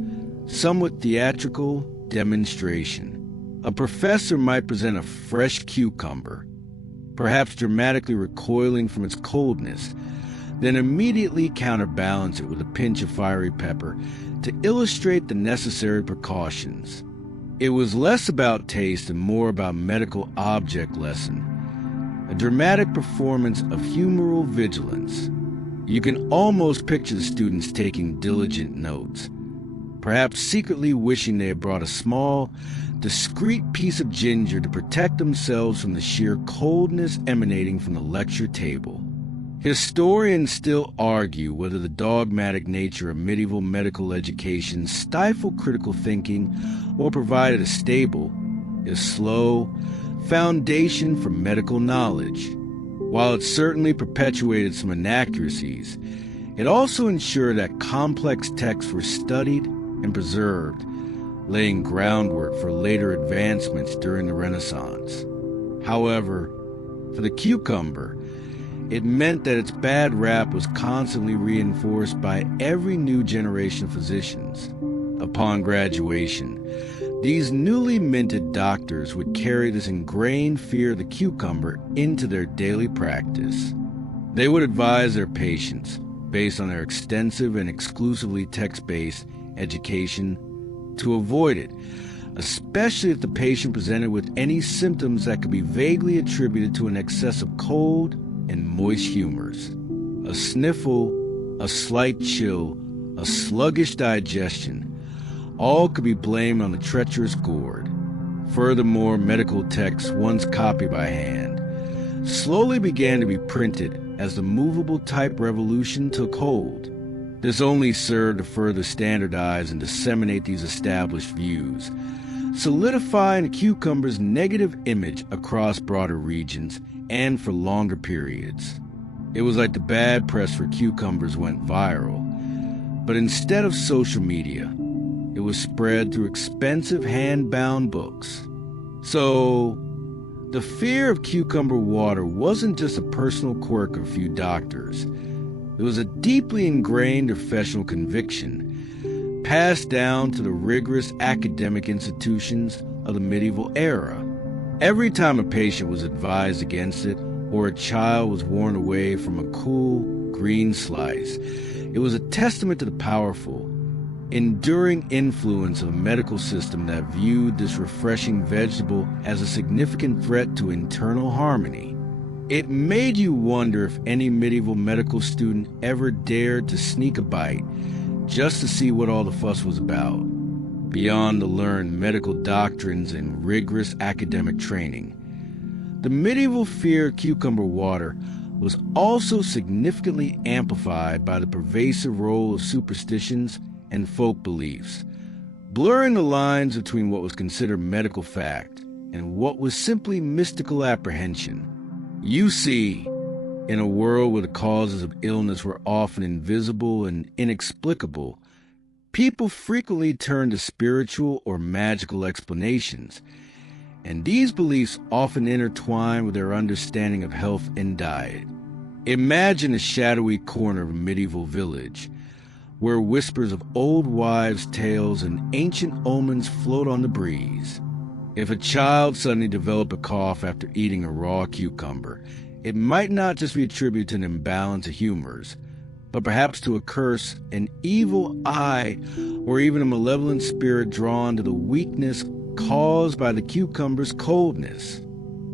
somewhat theatrical demonstration. A professor might present a fresh cucumber, perhaps dramatically recoiling from its coldness, then immediately counterbalance it with a pinch of fiery pepper to illustrate the necessary precautions. It was less about taste and more about medical object lesson, a dramatic performance of humoral vigilance. You can almost picture the students taking diligent notes, perhaps secretly wishing they had brought a small, discreet piece of ginger to protect themselves from the sheer coldness emanating from the lecture table. Historians still argue whether the dogmatic nature of medieval medical education stifled critical thinking or provided a stable, if slow, foundation for medical knowledge. While it certainly perpetuated some inaccuracies, it also ensured that complex texts were studied and preserved, laying groundwork for later advancements during the Renaissance. However, for the cucumber, it meant that its bad rap was constantly reinforced by every new generation of physicians. Upon graduation, these newly minted doctors would carry this ingrained fear of the cucumber into their daily practice. They would advise their patients, based on their extensive and exclusively text-based education, to avoid it, especially if the patient presented with any symptoms that could be vaguely attributed to an excess of cold and moist humors. A sniffle, a slight chill, a sluggish digestion, all could be blamed on the treacherous gourd. Furthermore, medical texts, once copied by hand, slowly began to be printed as the movable type revolution took hold. This only served to further standardize and disseminate these established views, solidifying the cucumber's negative image across broader regions and for longer periods. It was like the bad press for cucumbers went viral, but instead of social media, it was spread through expensive hand-bound books. So, the fear of cucumber water wasn't just a personal quirk of a few doctors. It was a deeply ingrained professional conviction, passed down to the rigorous academic institutions of the medieval era. Every time a patient was advised against it, or a child was warned away from a cool, green slice, it was a testament to the powerful, enduring influence of a medical system that viewed this refreshing vegetable as a significant threat to internal harmony. It made you wonder if any medieval medical student ever dared to sneak a bite just to see what all the fuss was about, beyond the learned medical doctrines and rigorous academic training. The medieval fear of cucumber water was also significantly amplified by the pervasive role of superstitions and folk beliefs, blurring the lines between what was considered medical fact and what was simply mystical apprehension. You see, in a world where the causes of illness were often invisible and inexplicable, people frequently turned to spiritual or magical explanations, and these beliefs often intertwine with their understanding of health and diet. Imagine a shadowy corner of a medieval village, where whispers of old wives' tales and ancient omens float on the breeze. If a child suddenly developed a cough after eating a raw cucumber, it might not just be attributed to an imbalance of humors, but perhaps to a curse, an evil eye, or even a malevolent spirit drawn to the weakness caused by the cucumber's coldness.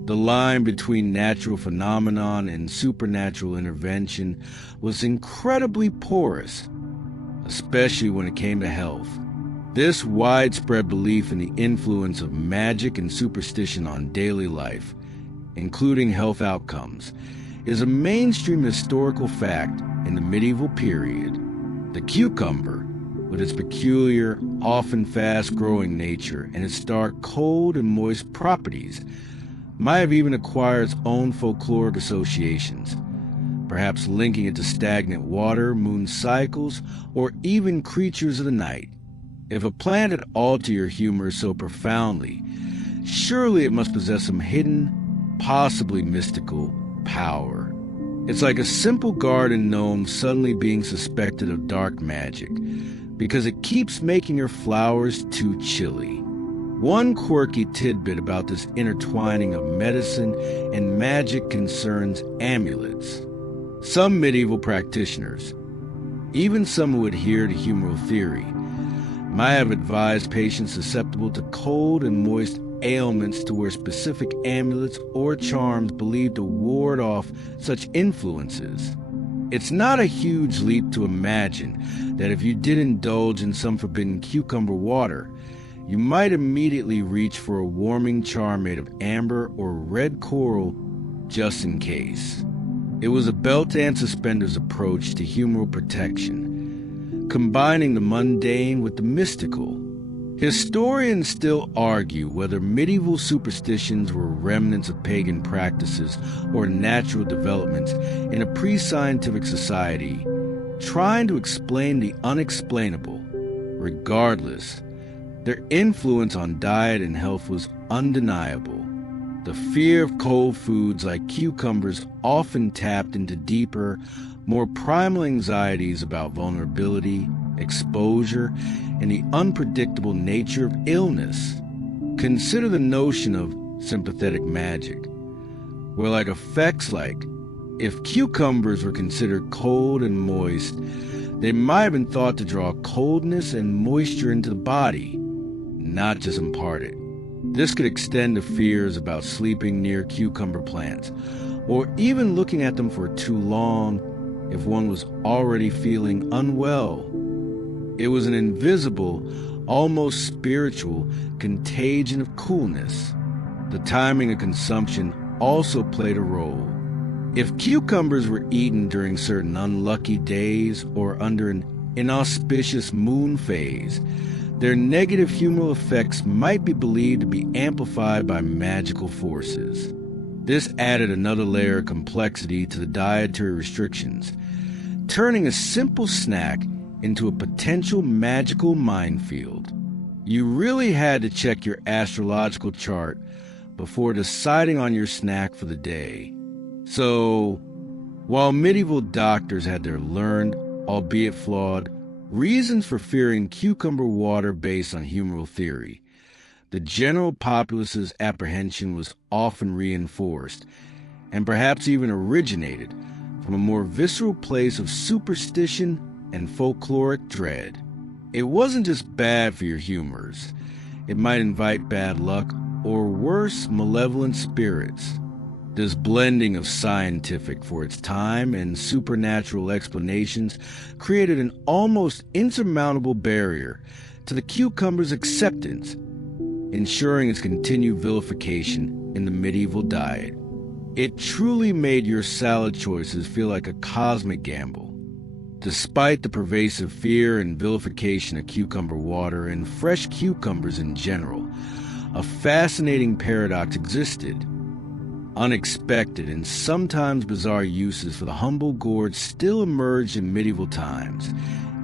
The line between natural phenomenon and supernatural intervention was incredibly porous, especially when it came to health. This widespread belief in the influence of magic and superstition on daily life, including health outcomes, is a mainstream historical fact in the medieval period. The cucumber, with its peculiar, often fast-growing nature and its stark cold and moist properties, might have even acquired its own folkloric associations, perhaps linking it to stagnant water, moon cycles, or even creatures of the night. If a plant had altered your humor so profoundly, surely it must possess some hidden, possibly mystical, power. It's like a simple garden gnome suddenly being suspected of dark magic, because it keeps making your flowers too chilly. One quirky tidbit about this intertwining of medicine and magic concerns amulets. Some medieval practitioners, even some who adhere to humoral theory, might have advised patients susceptible to cold and moist ailments to wear specific amulets or charms believed to ward off such influences. It's not a huge leap to imagine that if you did indulge in some forbidden cucumber water, you might immediately reach for a warming charm made of amber or red coral just in case. It was a belt and suspenders approach to humoral protection, combining the mundane with the mystical. Historians still argue whether medieval superstitions were remnants of pagan practices or natural developments in a pre-scientific society, trying to explain the unexplainable. Regardless, their influence on diet and health was undeniable. The fear of cold foods like cucumbers often tapped into deeper, more primal anxieties about vulnerability, exposure, and the unpredictable nature of illness. Consider the notion of sympathetic magic, where effects like, if cucumbers were considered cold and moist, they might have been thought to draw coldness and moisture into the body, not just impart it. This could extend to fears about sleeping near cucumber plants, or even looking at them for too long if one was already feeling unwell. It was an invisible, almost spiritual contagion of coolness. The timing of consumption also played a role. If cucumbers were eaten during certain unlucky days or under an inauspicious moon phase, their negative humoral effects might be believed to be amplified by magical forces. This added another layer of complexity to the dietary restrictions, turning a simple snack into a potential magical minefield. You really had to check your astrological chart before deciding on your snack for the day. So, while medieval doctors had their learned, albeit flawed, reasons for fearing cucumber water based on humoral theory, the general populace's apprehension was often reinforced, and perhaps even originated from a more visceral place of superstition and folkloric dread. It wasn't just bad for your humors. It might invite bad luck or worse, malevolent spirits. This blending of scientific for its time and supernatural explanations created an almost insurmountable barrier to the cucumber's acceptance, ensuring its continued vilification in the medieval diet. It truly made your salad choices feel like a cosmic gamble. Despite the pervasive fear and vilification of cucumber water and fresh cucumbers in general, a fascinating paradox existed. Unexpected and sometimes bizarre uses for the humble gourd still emerged in medieval times,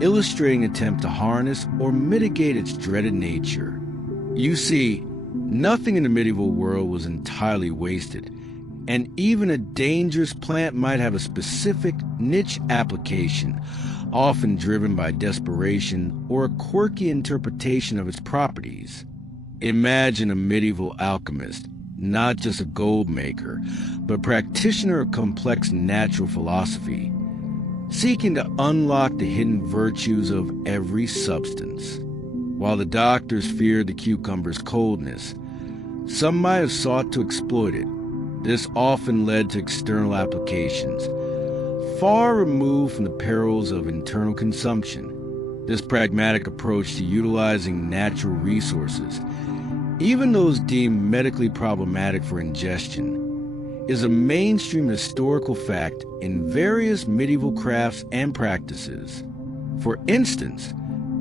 illustrating an attempt to harness or mitigate its dreaded nature. You see, nothing in the medieval world was entirely wasted, and even a dangerous plant might have a specific niche application, often driven by desperation or a quirky interpretation of its properties. Imagine a medieval alchemist, not just a gold maker, but practitioner of complex natural philosophy, seeking to unlock the hidden virtues of every substance. While the doctors feared the cucumber's coldness, some might have sought to exploit it. This often led to external applications, far removed from the perils of internal consumption. This pragmatic approach to utilizing natural resources, even those deemed medically problematic for ingestion, is a mainstream historical fact in various medieval crafts and practices. For instance,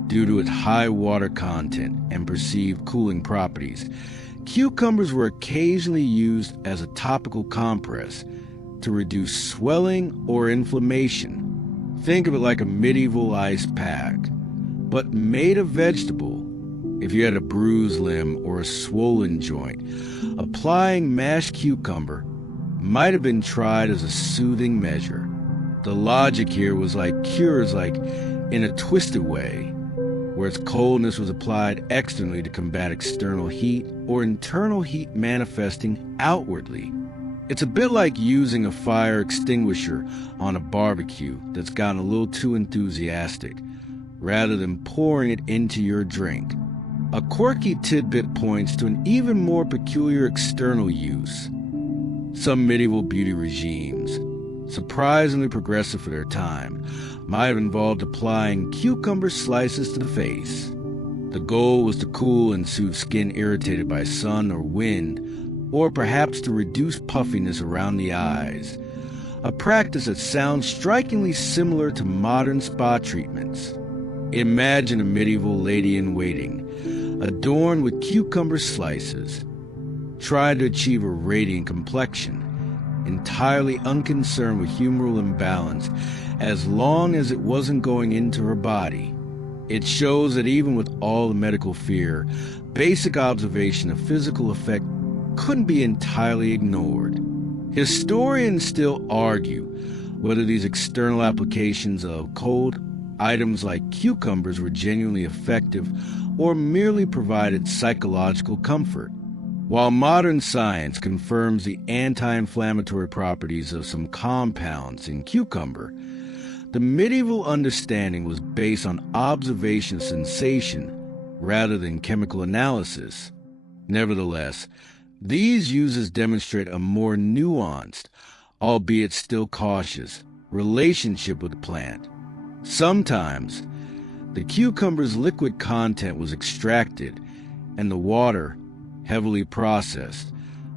due to its high water content and perceived cooling properties, cucumbers were occasionally used as a topical compress to reduce swelling or inflammation. Think of it like a medieval ice pack, but made of vegetable. If you had a bruised limb or a swollen joint, applying mashed cucumber might have been tried as a soothing measure. The logic here was like cures, like in a twisted way, where its coldness was applied externally to combat external heat or internal heat manifesting outwardly. It's a bit like using a fire extinguisher on a barbecue that's gotten a little too enthusiastic, rather than pouring it into your drink. A quirky tidbit points to an even more peculiar external use. Some medieval beauty regimes, surprisingly progressive for their time, might have involved applying cucumber slices to the face. The goal was to cool and soothe skin irritated by sun or wind, or perhaps to reduce puffiness around the eyes, a practice that sounds strikingly similar to modern spa treatments. Imagine a medieval lady-in-waiting, adorned with cucumber slices, trying to achieve a radiant complexion, entirely unconcerned with humoral imbalance as long as it wasn't going into her body. It shows that even with all the medical fear, basic observation of physical effect couldn't be entirely ignored. Historians still argue whether these external applications of cold items like cucumbers were genuinely effective or merely provided psychological comfort. While modern science confirms the anti-inflammatory properties of some compounds in cucumber, the medieval understanding was based on observation of sensation rather than chemical analysis. Nevertheless, these uses demonstrate a more nuanced, albeit still cautious, relationship with the plant. Sometimes, the cucumber's liquid content was extracted, and the water, heavily processed,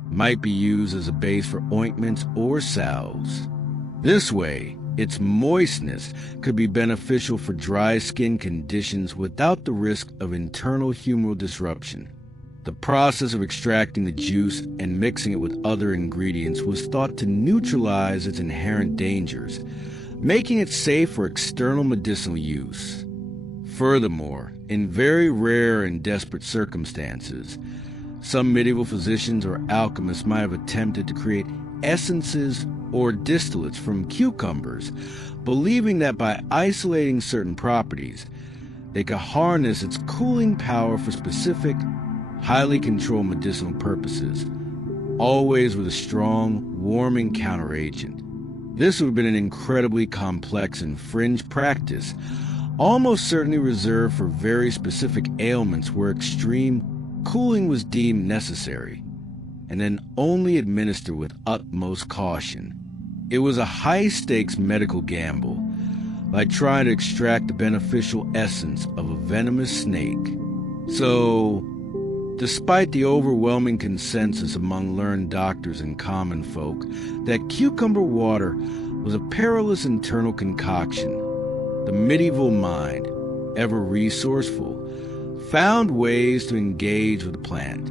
might be used as a base for ointments or salves. This way, its moistness could be beneficial for dry skin conditions without the risk of internal humoral disruption. The process of extracting the juice and mixing it with other ingredients was thought to neutralize its inherent dangers, making it safe for external medicinal use. Furthermore, in very rare and desperate circumstances, some medieval physicians or alchemists might have attempted to create essences or distillates from cucumbers, believing that by isolating certain properties, they could harness its cooling power for specific, highly controlled medicinal purposes, always with a strong, warming counteragent. This would have been an incredibly complex and fringe practice, almost certainly reserved for very specific ailments where extreme cooling was deemed necessary. and then only administered with utmost caution. It was a high-stakes medical gamble, like trying to extract the beneficial essence of a venomous snake. So, despite the overwhelming consensus among learned doctors and common folk that cucumber water was a perilous internal concoction, the medieval mind, ever resourceful, found ways to engage with the plant.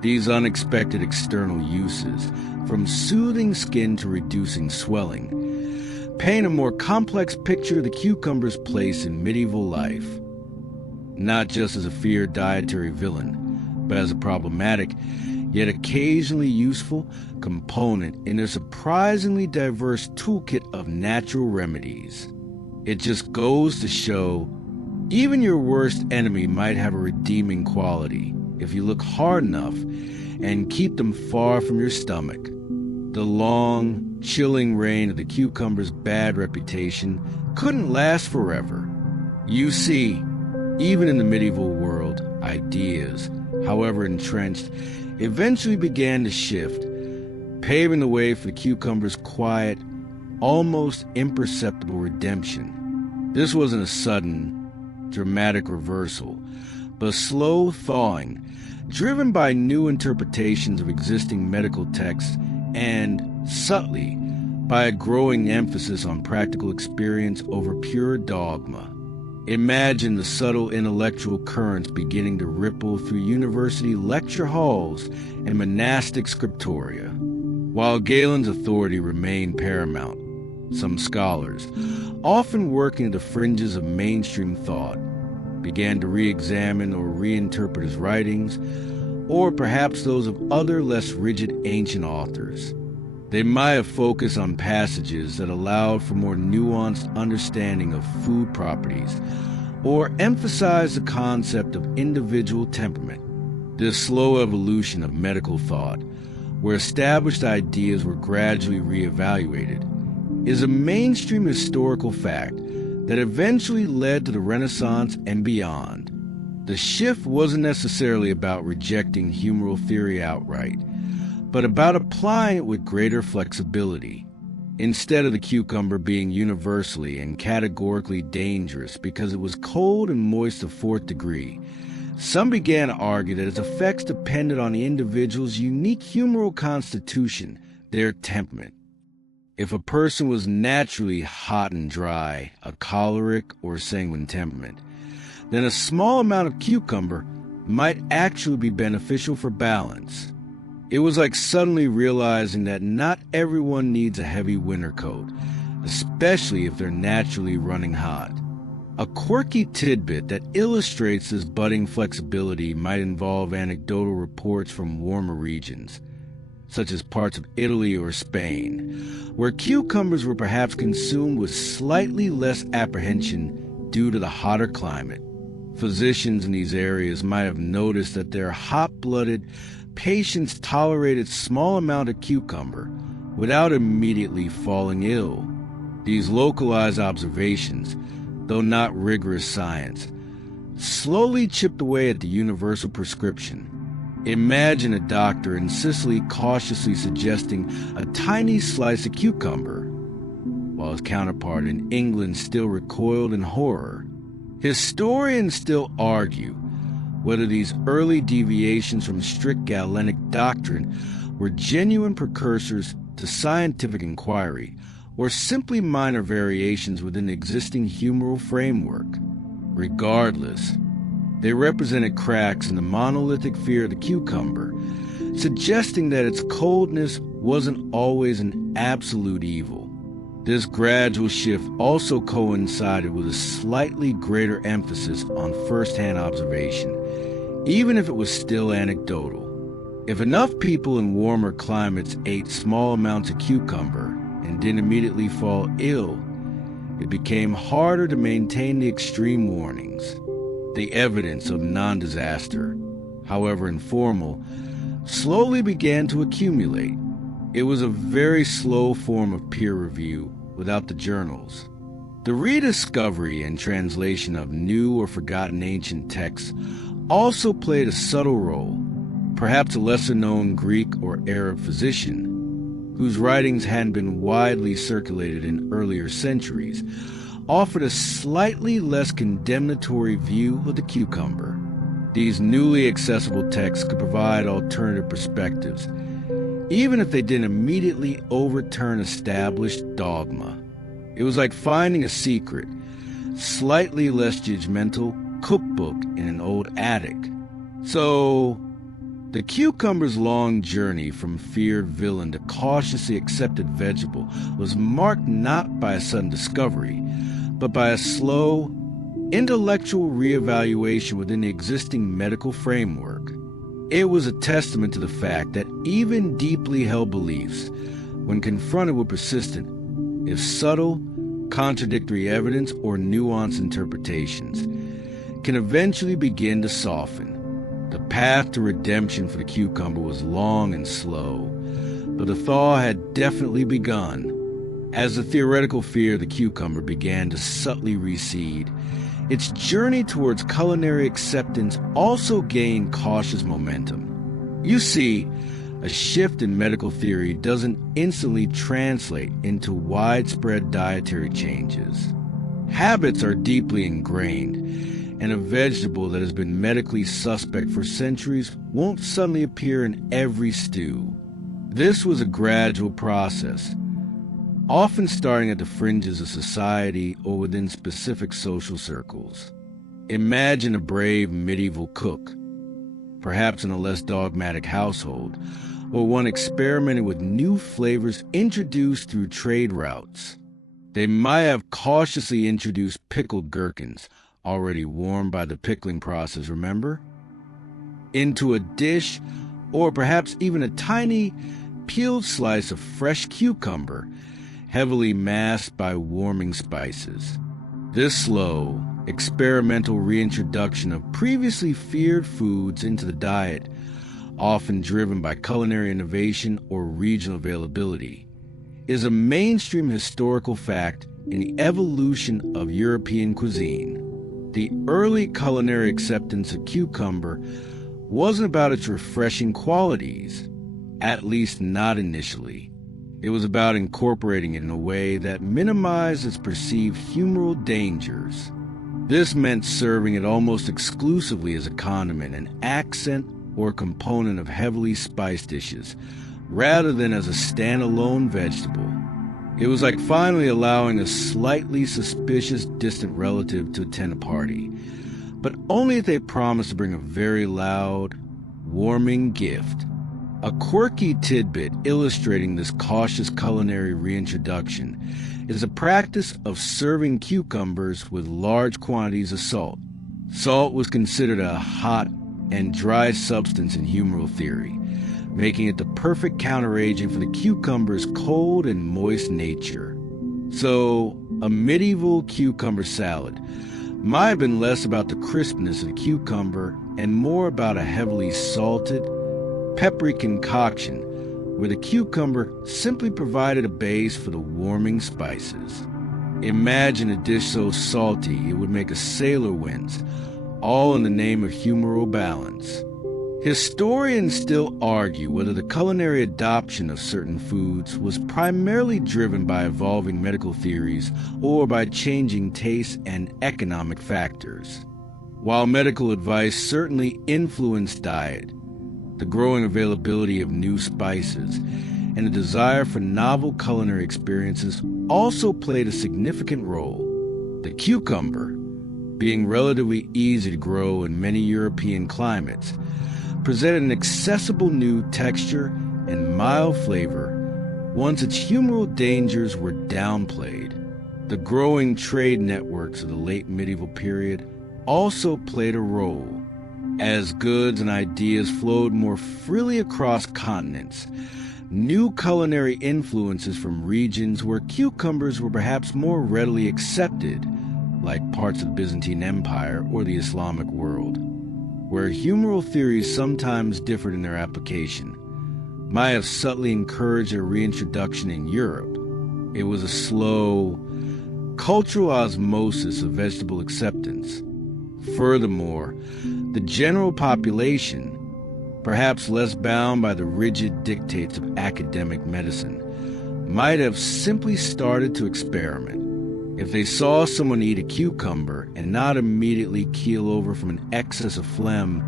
These unexpected external uses, from soothing skin to reducing swelling, paint a more complex picture of the cucumber's place in medieval life. Not just as a feared dietary villain, but as a problematic, yet occasionally useful component in their surprisingly diverse toolkit of natural remedies. It just goes to show, even your worst enemy might have a redeeming quality if you look hard enough and keep them far from your stomach. The long, chilling reign of the cucumber's bad reputation couldn't last forever. You see, even in the medieval world, ideas, however entrenched, eventually began to shift, paving the way for the cucumber's quiet, almost imperceptible redemption. This wasn't a sudden, dramatic reversal, but a slow thawing, driven by new interpretations of existing medical texts and, subtly, by a growing emphasis on practical experience over pure dogma. Imagine the subtle intellectual currents beginning to ripple through university lecture halls and monastic scriptoria. While Galen's authority remained paramount, some scholars, often working at the fringes of mainstream thought, began to re-examine or reinterpret his writings, or perhaps those of other less rigid ancient authors. They might have focused on passages that allowed for more nuanced understanding of food properties, or emphasized the concept of individual temperament. This slow evolution of medical thought, where established ideas were gradually re-evaluated, is a mainstream historical fact that eventually led to the Renaissance and beyond. The shift wasn't necessarily about rejecting humoral theory outright, but about applying it with greater flexibility. Instead of the cucumber being universally and categorically dangerous because it was cold and moist to 4th degree, some began to argue that its effects depended on the individual's unique humoral constitution, their temperament. If a person was naturally hot and dry, a choleric or sanguine temperament, then a small amount of cucumber might actually be beneficial for balance. It was like suddenly realizing that not everyone needs a heavy winter coat, especially if they're naturally running hot. A quirky tidbit that illustrates this budding flexibility might involve anecdotal reports from warmer regions, such as parts of Italy or Spain, where cucumbers were perhaps consumed with slightly less apprehension due to the hotter climate. Physicians in these areas might have noticed that their hot-blooded patients tolerated small amount of cucumber without immediately falling ill. These localized observations, though not rigorous science, slowly chipped away at the universal prescription. Imagine a doctor in Sicily cautiously suggesting a tiny slice of cucumber, while his counterpart in England still recoiled in horror. Historians still argue whether these early deviations from strict Galenic doctrine were genuine precursors to scientific inquiry, or simply minor variations within the existing humoral framework. Regardless, they represented cracks in the monolithic fear of the cucumber, suggesting that its coldness wasn't always an absolute evil. This gradual shift also coincided with a slightly greater emphasis on first-hand observation, even if it was still anecdotal. If enough people in warmer climates ate small amounts of cucumber and didn't immediately fall ill, it became harder to maintain the extreme warnings. The evidence of non-disaster, however informal, slowly began to accumulate. It was a very slow form of peer review without the journals. The rediscovery and translation of new or forgotten ancient texts also played a subtle role, perhaps a lesser-known Greek or Arab physician, whose writings hadn't been widely circulated in earlier centuries, offered a slightly less condemnatory view of the cucumber. These newly accessible texts could provide alternative perspectives, even if they didn't immediately overturn established dogma. It was like finding a secret, slightly less judgmental cookbook in an old attic. So, the cucumber's long journey from feared villain to cautiously accepted vegetable was marked not by a sudden discovery, but by a slow, intellectual reevaluation within the existing medical framework. It was a testament to the fact that even deeply held beliefs, when confronted with persistent, if subtle, contradictory evidence or nuanced interpretations, can eventually begin to soften. The path to redemption for the cucumber was long and slow, but the thaw had definitely begun. As the theoretical fear of the cucumber began to subtly recede, its journey towards culinary acceptance also gained cautious momentum. You see, a shift in medical theory doesn't instantly translate into widespread dietary changes. Habits are deeply ingrained, and a vegetable that has been medically suspect for centuries won't suddenly appear in every stew. This was a gradual process, often starting at the fringes of society or within specific social circles. Imagine a brave medieval cook, perhaps in a less dogmatic household, or one experimenting with new flavors introduced through trade routes. They might have cautiously introduced pickled gherkins, already warmed by the pickling process, remember? Into a dish, or perhaps even a tiny peeled slice of fresh cucumber, heavily masked by warming spices. This slow, experimental reintroduction of previously feared foods into the diet, often driven by culinary innovation or regional availability, is a mainstream historical fact in the evolution of European cuisine. The early culinary acceptance of cucumber wasn't about its refreshing qualities, at least not initially. It was about incorporating it in a way that minimized its perceived humoral dangers. This meant serving it almost exclusively as a condiment, an accent, or component of heavily spiced dishes, rather than as a standalone vegetable. It was like finally allowing a slightly suspicious distant relative to attend a party, but only if they promised to bring a very loud, warming gift. A quirky tidbit illustrating this cautious culinary reintroduction is the practice of serving cucumbers with large quantities of salt. Salt was considered a hot and dry substance in humoral theory, making it the perfect counteragent for the cucumber's cold and moist nature. So, a medieval cucumber salad might have been less about the crispness of the cucumber and more about a heavily salted, peppery concoction where the cucumber simply provided a base for the warming spices. Imagine a dish so salty it would make a sailor wince, all in the name of humoral balance. Historians still argue whether the culinary adoption of certain foods was primarily driven by evolving medical theories or by changing tastes and economic factors. While medical advice certainly influenced diet, the growing availability of new spices and a desire for novel culinary experiences also played a significant role. The cucumber, being relatively easy to grow in many European climates, presented an accessible new texture and mild flavor once its humoral dangers were downplayed. The growing trade networks of the late medieval period also played a role. As goods and ideas flowed more freely across continents, new culinary influences from regions where cucumbers were perhaps more readily accepted, like parts of the Byzantine Empire or the Islamic world, where humoral theories sometimes differed in their application, might have subtly encouraged a reintroduction in Europe. It was a slow, cultural osmosis of vegetable acceptance. Furthermore, the general population, perhaps less bound by the rigid dictates of academic medicine, might have simply started to experiment. If they saw someone eat a cucumber and not immediately keel over from an excess of phlegm,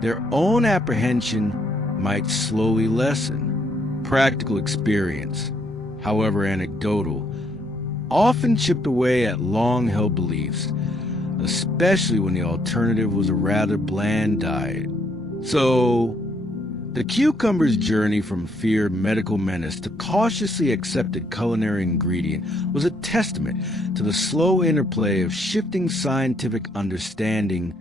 their own apprehension might slowly lessen. Practical experience, however anecdotal, often chipped away at long-held beliefs, especially when the alternative was a rather bland diet. So, the cucumber's journey from feared medical menace to cautiously accepted culinary ingredient was a testament to the slow interplay of shifting scientific understanding,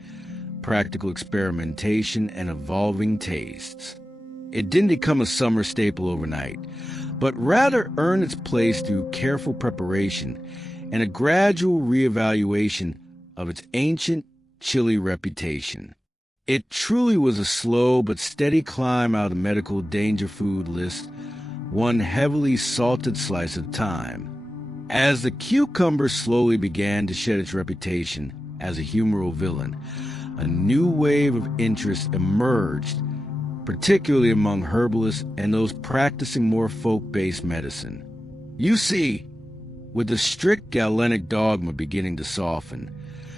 practical experimentation, and evolving tastes. It didn't become a summer staple overnight, but rather earned its place through careful preparation and a gradual reevaluation of its ancient, chilly reputation. It truly was a slow but steady climb out of the medical danger food list, one heavily salted slice at a time. As the cucumber slowly began to shed its reputation as a humoral villain, a new wave of interest emerged, particularly among herbalists and those practicing more folk-based medicine. You see, with the strict Galenic dogma beginning to soften,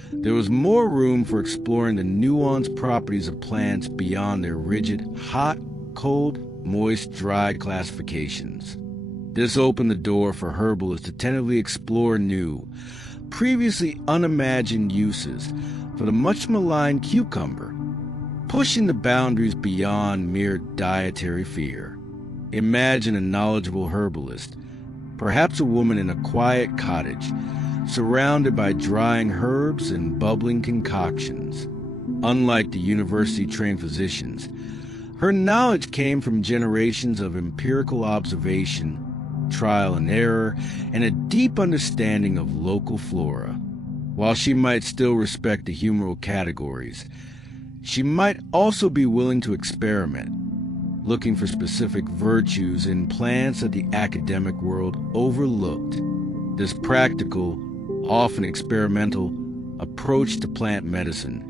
there was more room for exploring the nuanced properties of plants beyond their rigid hot, cold, moist, dry classifications. This opened the door for herbalists to tentatively explore new, previously unimagined uses for the much maligned cucumber, pushing the boundaries beyond mere dietary fear. Imagine a knowledgeable herbalist, perhaps a woman in a quiet cottage, surrounded by drying herbs and bubbling concoctions. Unlike the university-trained physicians, her knowledge came from generations of empirical observation, trial and error, and a deep understanding of local flora. While she might still respect the humoral categories, she might also be willing to experiment, looking for specific virtues in plants that the academic world overlooked. This practical, often experimental, approach to plant medicine,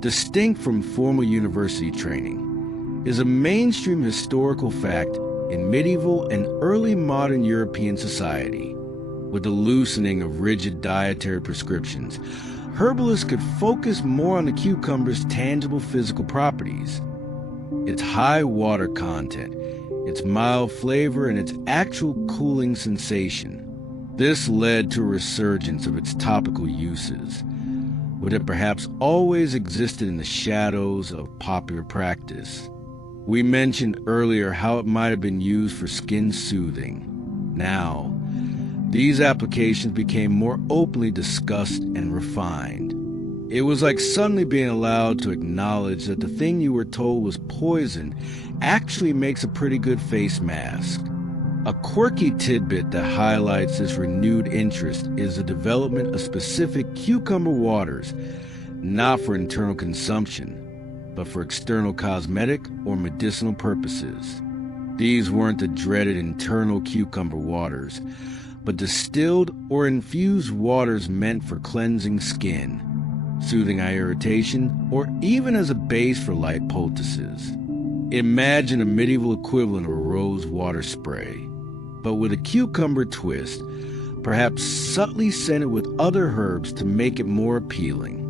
distinct from formal university training, is a mainstream historical fact in medieval and early modern European society. With the loosening of rigid dietary prescriptions, herbalists could focus more on the cucumber's tangible physical properties, its high water content, its mild flavor, and its actual cooling sensation. This led to a resurgence of its topical uses, which had perhaps always existed in the shadows of popular practice. We mentioned earlier how it might have been used for skin soothing. Now, these applications became more openly discussed and refined. It was like suddenly being allowed to acknowledge that the thing you were told was poison actually makes a pretty good face mask. A quirky tidbit that highlights this renewed interest is the development of specific cucumber waters, not for internal consumption, but for external cosmetic or medicinal purposes. These weren't the dreaded internal cucumber waters, but distilled or infused waters meant for cleansing skin, soothing eye irritation, or even as a base for light poultices. Imagine a medieval equivalent of a rose water spray, but with a cucumber twist, perhaps subtly scented with other herbs to make it more appealing.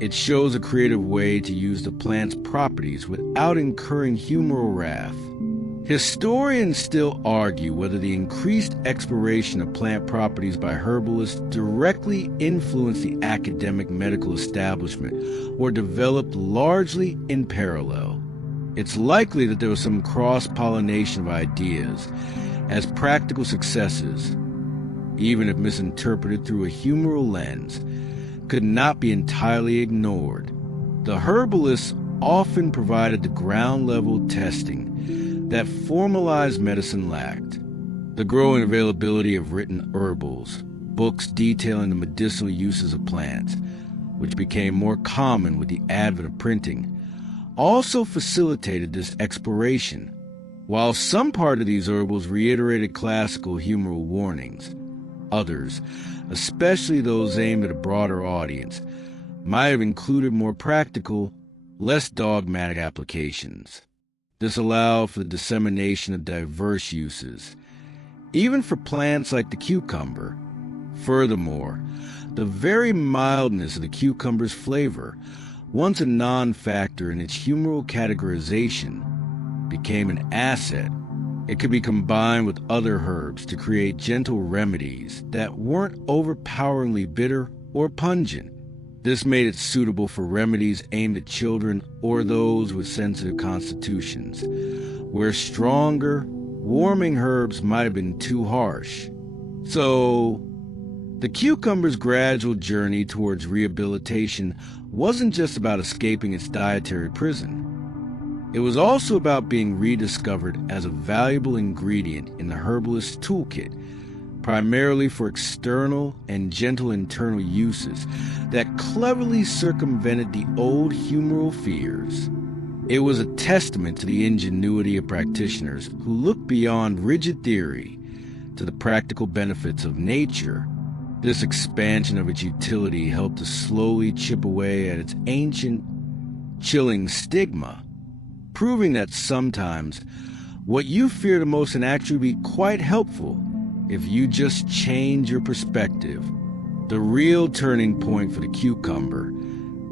It shows a creative way to use the plant's properties without incurring humoral wrath. Historians still argue whether the increased exploration of plant properties by herbalists directly influenced the academic medical establishment or developed largely in parallel. It's likely that there was some cross-pollination of ideas, as practical successes, even if misinterpreted through a humoral lens, could not be entirely ignored. The herbalists often provided the ground-level testing that formalized medicine lacked. The growing availability of written herbals, books detailing the medicinal uses of plants, which became more common with the advent of printing, also facilitated this exploration. While some part of these herbals reiterated classical humoral warnings, others, especially those aimed at a broader audience, might have included more practical, less dogmatic applications. This allowed for the dissemination of diverse uses, even for plants like the cucumber. Furthermore, the very mildness of the cucumber's flavor, once a non-factor in its humoral categorization, became an asset. It could be combined with other herbs to create gentle remedies that weren't overpoweringly bitter or pungent. This made it suitable for remedies aimed at children or those with sensitive constitutions, where stronger, warming herbs might have been too harsh. So, the cucumber's gradual journey towards rehabilitation wasn't just about escaping its dietary prison. It was also about being rediscovered as a valuable ingredient in the herbalist's toolkit, primarily for external and gentle internal uses that cleverly circumvented the old humoral fears. It was a testament to the ingenuity of practitioners who looked beyond rigid theory to the practical benefits of nature. This expansion of its utility helped to slowly chip away at its ancient, chilling stigma, proving that sometimes what you fear the most can actually be quite helpful if you just change your perspective. The real turning point for the cucumber,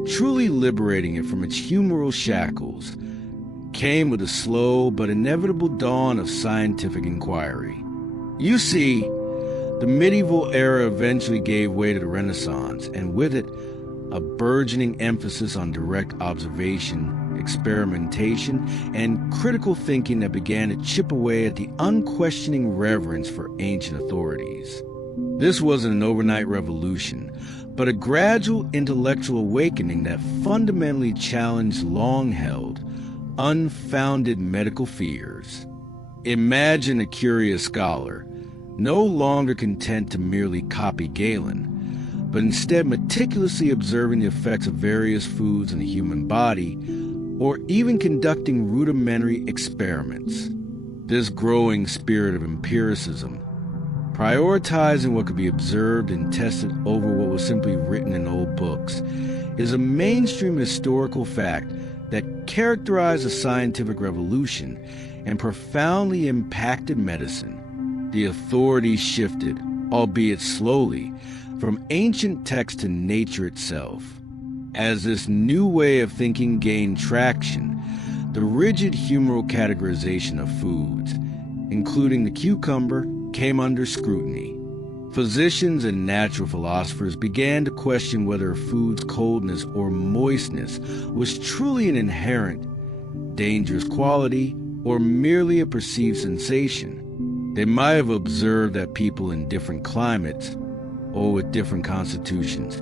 truly liberating it from its humoral shackles, came with a slow but inevitable dawn of scientific inquiry. You see, the medieval era eventually gave way to the Renaissance, and with it, a burgeoning emphasis on direct observation, experimentation, and critical thinking that began to chip away at the unquestioning reverence for ancient authorities. This wasn't an overnight revolution, but a gradual intellectual awakening that fundamentally challenged long-held, unfounded medical fears. Imagine a curious scholar, no longer content to merely copy Galen, but instead meticulously observing the effects of various foods in the human body, or even conducting rudimentary experiments. This growing spirit of empiricism, prioritizing what could be observed and tested over what was simply written in old books, is a mainstream historical fact that characterized the scientific revolution and profoundly impacted medicine. The authorities shifted, albeit slowly, from ancient text to nature itself. As this new way of thinking gained traction, the rigid humoral categorization of foods, including the cucumber, came under scrutiny. Physicians and natural philosophers began to question whether a food's coldness or moistness was truly an inherent, dangerous quality or merely a perceived sensation. They might have observed that people in different climates, or with different constitutions,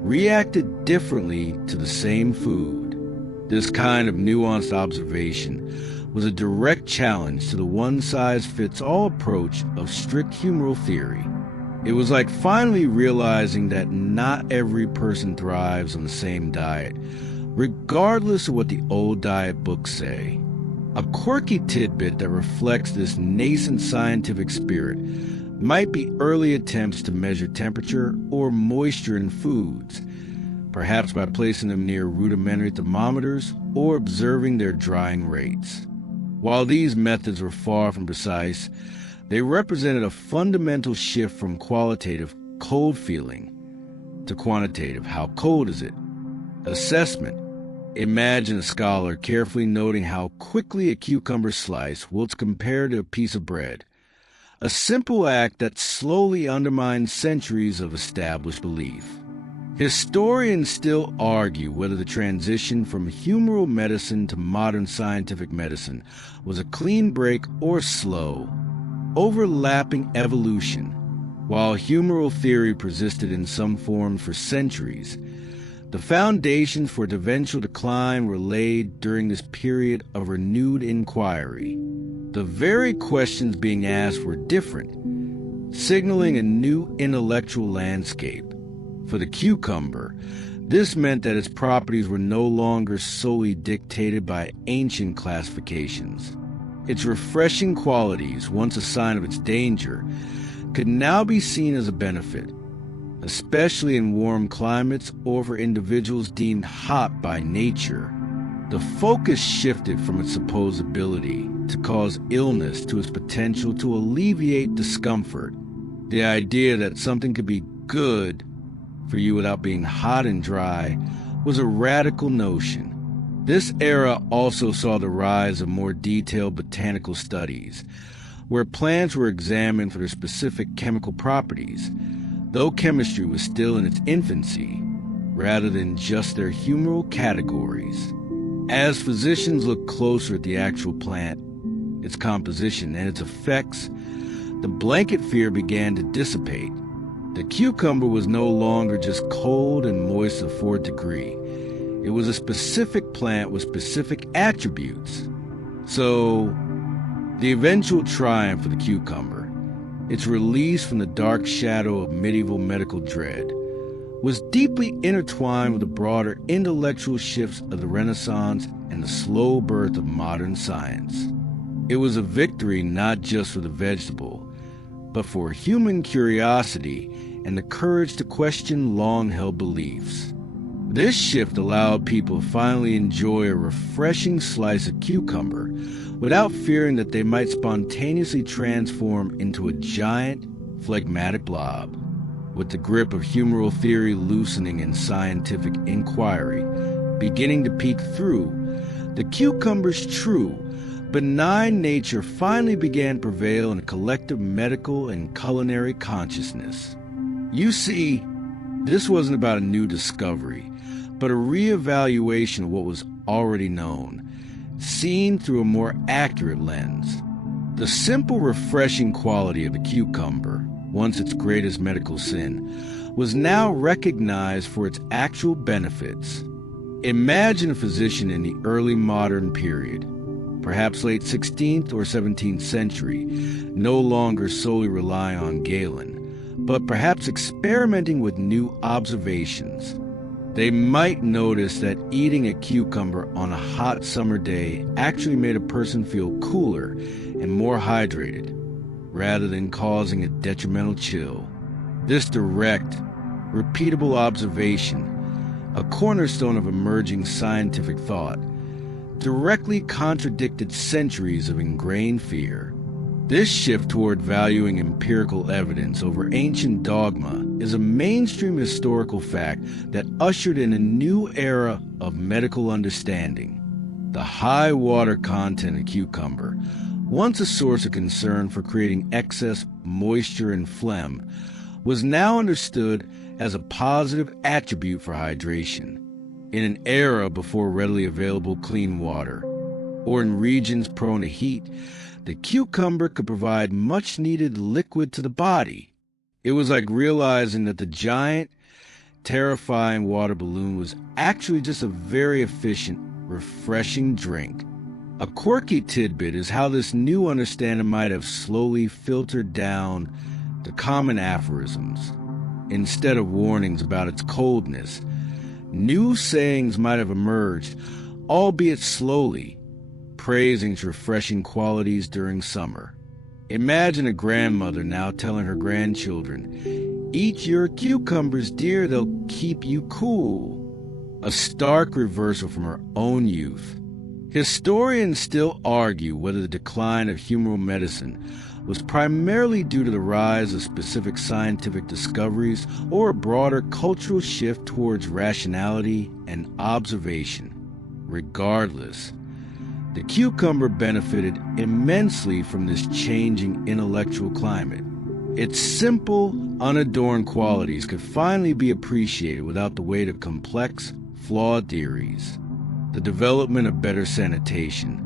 reacted differently to the same food. This kind of nuanced observation was a direct challenge to the one-size-fits-all approach of strict humoral theory. It was like finally realizing that not every person thrives on the same diet, regardless of what the old diet books say. A quirky tidbit that reflects this nascent scientific spirit might be early attempts to measure temperature or moisture in foods, perhaps by placing them near rudimentary thermometers or observing their drying rates. While these methods were far from precise, they represented a fundamental shift from qualitative cold feeling to quantitative how cold is it assessment. Imagine a scholar carefully noting how quickly a cucumber slice wilts compared to a piece of bread, a simple act that slowly undermines centuries of established belief. Historians still argue whether the transition from humoral medicine to modern scientific medicine was a clean break or slow, overlapping evolution. While humoral theory persisted in some form for centuries, the foundations for its eventual decline were laid during this period of renewed inquiry. The very questions being asked were different, signaling a new intellectual landscape. For the cucumber, this meant that its properties were no longer solely dictated by ancient classifications. Its refreshing qualities, once a sign of its danger, could now be seen as a benefit, especially in warm climates or for individuals deemed hot by nature. The focus shifted from its supposed ability to cause illness to its potential to alleviate discomfort. The idea that something could be good for you without being hot and dry was a radical notion. This era also saw the rise of more detailed botanical studies, where plants were examined for their specific chemical properties, though chemistry was still in its infancy, rather than just their humoral categories. As physicians looked closer at the actual plant, its composition, and its effects, the blanket fear began to dissipate. The cucumber was no longer just cold and moist to the fourth degree. It was a specific plant with specific attributes. So, the eventual triumph of the cucumber, its release from the dark shadow of medieval medical dread, was deeply intertwined with the broader intellectual shifts of the Renaissance and the slow birth of modern science. It was a victory not just for the vegetable, but for human curiosity and the courage to question long-held beliefs. This shift allowed people to finally enjoy a refreshing slice of cucumber without fearing that they might spontaneously transform into a giant, phlegmatic blob. With the grip of humoral theory loosening and scientific inquiry beginning to peek through, the cucumber's true, benign nature finally began to prevail in a collective medical and culinary consciousness. You see, this wasn't about a new discovery, but a reevaluation of what was already known, seen through a more accurate lens. The simple, refreshing quality of the cucumber, once its greatest medical sin, was now recognized for its actual benefits. Imagine a physician in the early modern period, perhaps late 16th or 17th century, no longer solely relying on Galen, but perhaps experimenting with new observations. They might notice that eating a cucumber on a hot summer day actually made a person feel cooler and more hydrated, rather than causing a detrimental chill. This direct, repeatable observation, a cornerstone of emerging scientific thought, directly contradicted centuries of ingrained fear. This shift toward valuing empirical evidence over ancient dogma is a mainstream historical fact that ushered in a new era of medical understanding. The high water content of cucumber, once a source of concern for creating excess moisture and phlegm, was now understood as a positive attribute for hydration. In an era before readily available clean water, or in regions prone to heat, the cucumber could provide much-needed liquid to the body. It was like realizing that the giant, terrifying water balloon was actually just a very efficient, refreshing drink. A quirky tidbit is how this new understanding might have slowly filtered down to common aphorisms. Instead of warnings about its coldness, new sayings might have emerged, albeit slowly, praising its refreshing qualities during summer. Imagine a grandmother now telling her grandchildren, "Eat your cucumbers, dear, they'll keep you cool." A stark reversal from her own youth. Historians still argue whether the decline of humoral medicine was primarily due to the rise of specific scientific discoveries or a broader cultural shift towards rationality and observation. Regardless, the cucumber benefited immensely from this changing intellectual climate. Its simple, unadorned qualities could finally be appreciated without the weight of complex, flawed theories. The development of better sanitation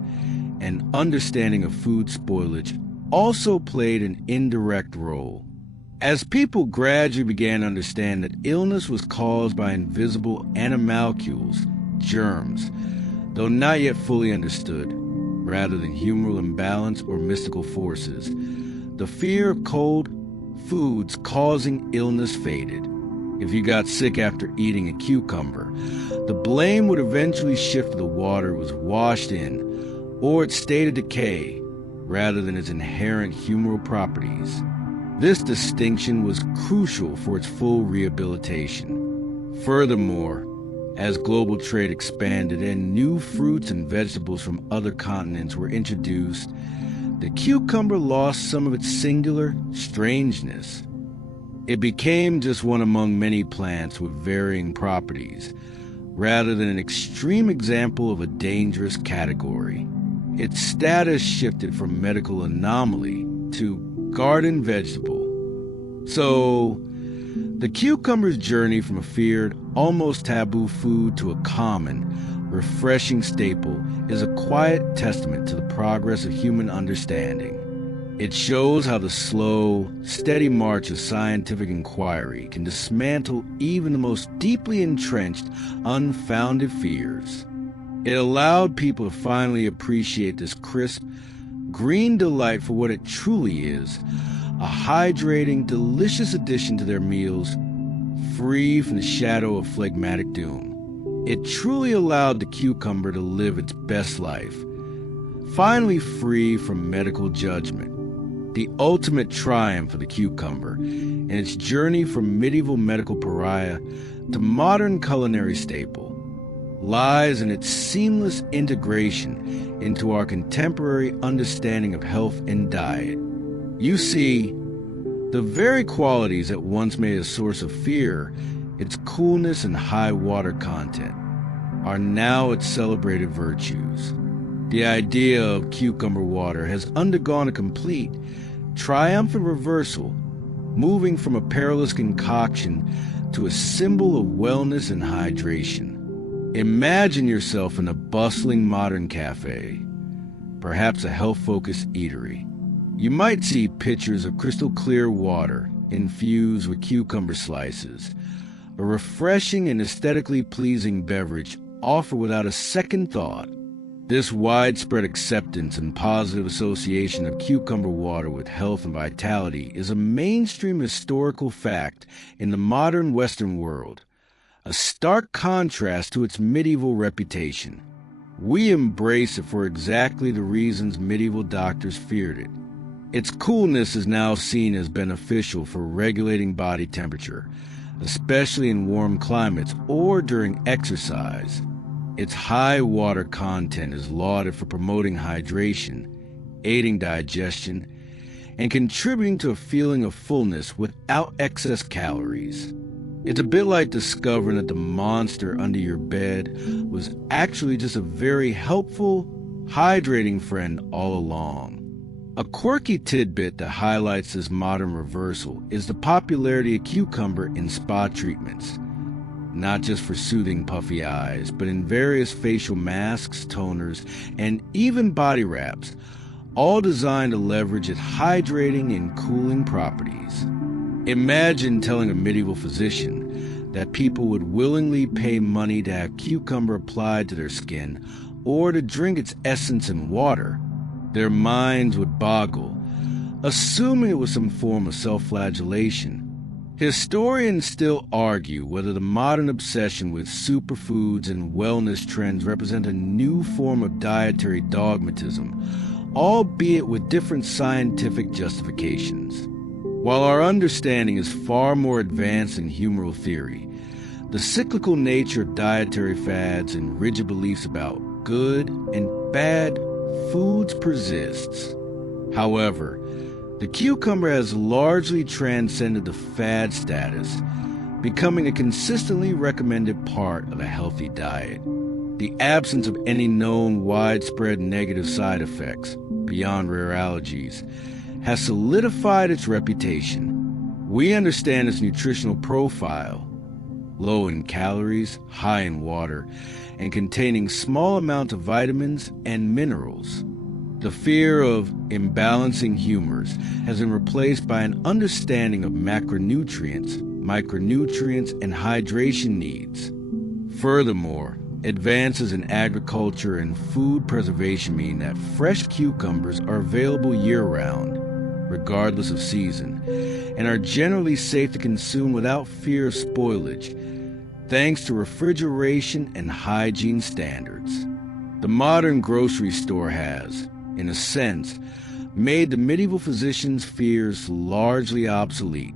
and understanding of food spoilage also played an indirect role. As people gradually began to understand that illness was caused by invisible animalcules, germs, though not yet fully understood, rather than humoral imbalance or mystical forces, the fear of cold foods causing illness faded. If you got sick after eating a cucumber, the blame would eventually shift to the water it was washed in, or its state of decay, rather than its inherent humoral properties. This distinction was crucial for its full rehabilitation. Furthermore, As global trade expanded and new fruits and vegetables from other continents were introduced, the cucumber lost some of its singular strangeness. It became just one among many plants with varying properties, rather than an extreme example of a dangerous category. Its status shifted from medical anomaly to garden vegetable. So, the cucumber's journey from a feared, almost taboo food to a common, refreshing staple is a quiet testament to the progress of human understanding. It shows how the slow, steady march of scientific inquiry can dismantle even the most deeply entrenched, unfounded fears. It allowed people to finally appreciate this crisp, green delight for what it truly is, a hydrating, delicious addition to their meals, free from the shadow of phlegmatic doom. It truly allowed the cucumber to live its best life, finally free from medical judgment. The ultimate triumph of the cucumber and its journey from medieval medical pariah to modern culinary staple lies in its seamless integration into our contemporary understanding of health and diet. You see, the very qualities that once made a source of fear, its coolness and high water content, are now its celebrated virtues. The idea of cucumber water has undergone a complete, triumphant reversal, moving from a perilous concoction to a symbol of wellness and hydration. Imagine yourself in a bustling modern cafe, perhaps a health-focused eatery. You might see pictures of crystal clear water infused with cucumber slices, a refreshing and aesthetically pleasing beverage offered without a second thought. This widespread acceptance and positive association of cucumber water with health and vitality is a mainstream historical fact in the modern Western world, a stark contrast to its medieval reputation. We embrace it for exactly the reasons medieval doctors feared it. Its coolness is now seen as beneficial for regulating body temperature, especially in warm climates or during exercise. Its high water content is lauded for promoting hydration, aiding digestion, and contributing to a feeling of fullness without excess calories. It's a bit like discovering that the monster under your bed was actually just a very helpful, hydrating friend all along. A quirky tidbit that highlights this modern reversal is the popularity of cucumber in spa treatments. Not just for soothing puffy eyes, but in various facial masks, toners, and even body wraps, all designed to leverage its hydrating and cooling properties. Imagine telling a medieval physician that people would willingly pay money to have cucumber applied to their skin or to drink its essence in water. Their minds would boggle, assuming it was some form of self-flagellation. Historians still argue whether the modern obsession with superfoods and wellness trends represent a new form of dietary dogmatism, albeit with different scientific justifications. While our understanding is far more advanced than humoral theory, the cyclical nature of dietary fads and rigid beliefs about good and bad foods persists. However, the cucumber has largely transcended the fad status, becoming a consistently recommended part of a healthy diet. The absence of any known widespread negative side effects, beyond rare allergies, has solidified its reputation. We understand its nutritional profile, low in calories, high in water, and containing small amounts of vitamins and minerals. The fear of imbalancing humors has been replaced by an understanding of macronutrients, micronutrients, and hydration needs. Furthermore, advances in agriculture and food preservation mean that fresh cucumbers are available year-round, regardless of season, and are generally safe to consume without fear of spoilage, thanks to refrigeration and hygiene standards. The modern grocery store has, in a sense, made the medieval physician's fears largely obsolete.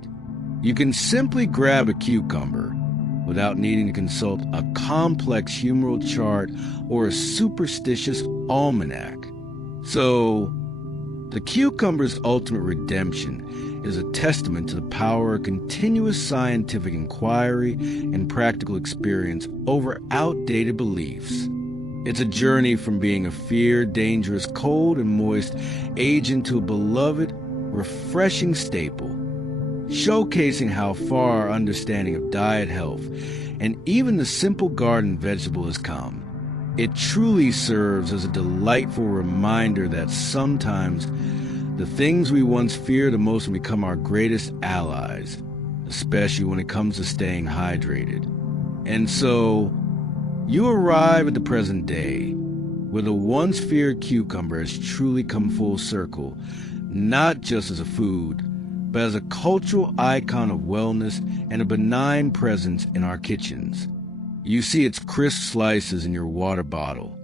You can simply grab a cucumber, without needing to consult a complex humoral chart or a superstitious almanac. So, the cucumber's ultimate redemption is a testament to the power of continuous scientific inquiry and practical experience over outdated beliefs. It's a journey from being a feared, dangerous, cold, and moist agent to a beloved, refreshing staple, showcasing how far our understanding of diet, health, and even the simple garden vegetable has come. It truly serves as a delightful reminder that sometimes the things we once feared the most can become our greatest allies, especially when it comes to staying hydrated. And so, you arrive at the present day, where the once feared cucumber has truly come full circle, not just as a food, but as a cultural icon of wellness and a benign presence in our kitchens. You see its crisp slices in your water bottle,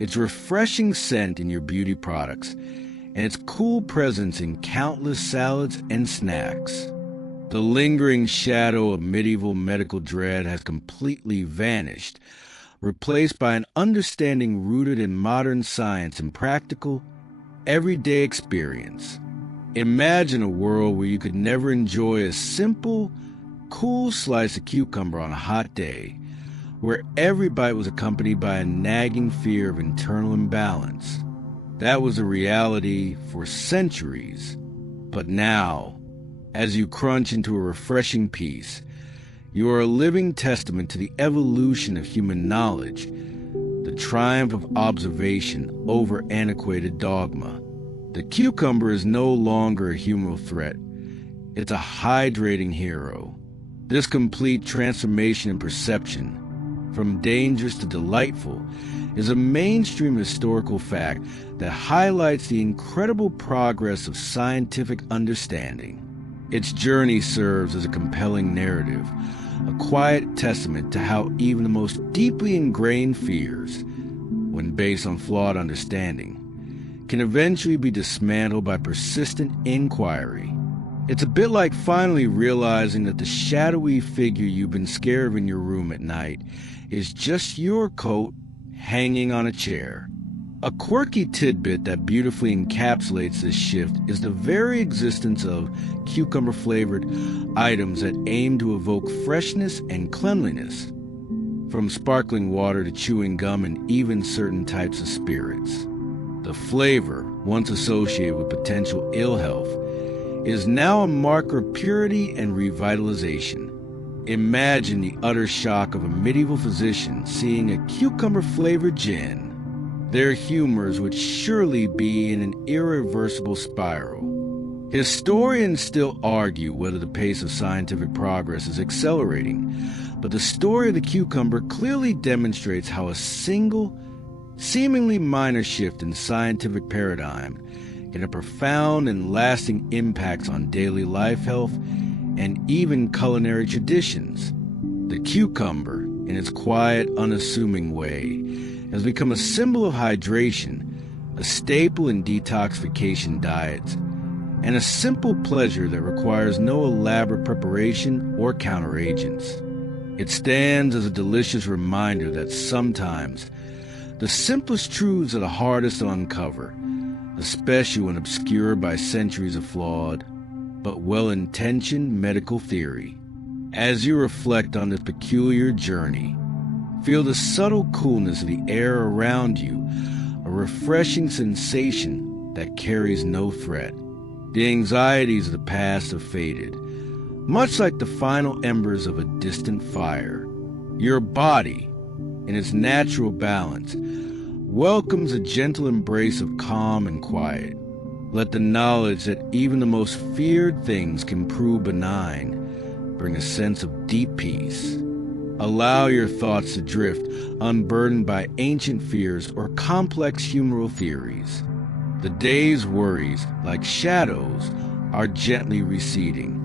its refreshing scent in your beauty products, and its cool presence in countless salads and snacks. The lingering shadow of medieval medical dread has completely vanished, replaced by an understanding rooted in modern science and practical, everyday experience. Imagine a world where you could never enjoy a simple, cool slice of cucumber on a hot day, where every bite was accompanied by a nagging fear of internal imbalance. That was a reality for centuries. But now, as you crunch into a refreshing piece, you are a living testament to the evolution of human knowledge, the triumph of observation over antiquated dogma. The cucumber is no longer a humoral threat. It's a hydrating hero. This complete transformation in perception, from dangerous to delightful, is a mainstream historical fact that highlights the incredible progress of scientific understanding. Its journey serves as a compelling narrative, a quiet testament to how even the most deeply ingrained fears, when based on flawed understanding, can eventually be dismantled by persistent inquiry. It's a bit like finally realizing that the shadowy figure you've been scared of in your room at night is just your coat hanging on a chair. A quirky tidbit that beautifully encapsulates this shift is the very existence of cucumber-flavored items that aim to evoke freshness and cleanliness, from sparkling water to chewing gum and even certain types of spirits. The flavor, once associated with potential ill health, is now a marker of purity and revitalization. Imagine the utter shock of a medieval physician seeing a cucumber-flavored gin. Their humors would surely be in an irreversible spiral. Historians still argue whether the pace of scientific progress is accelerating, but the story of the cucumber clearly demonstrates how a single, seemingly minor shift in scientific paradigm can have profound and lasting impacts on daily life, health, and even culinary traditions. The cucumber, in its quiet, unassuming way, has become a symbol of hydration, a staple in detoxification diets, and a simple pleasure that requires no elaborate preparation or counteragents. It stands as a delicious reminder that sometimes the simplest truths are the hardest to uncover, especially when obscured by centuries of flawed but well-intentioned medical theory. As you reflect on this peculiar journey, feel the subtle coolness of the air around you, a refreshing sensation that carries no threat. The anxieties of the past have faded, much like the final embers of a distant fire. Your body, in its natural balance, welcomes a gentle embrace of calm and quiet. Let the knowledge that even the most feared things can prove benign bring a sense of deep peace. Allow your thoughts to drift, unburdened by ancient fears or complex humoral theories. The day's worries, like shadows, are gently receding.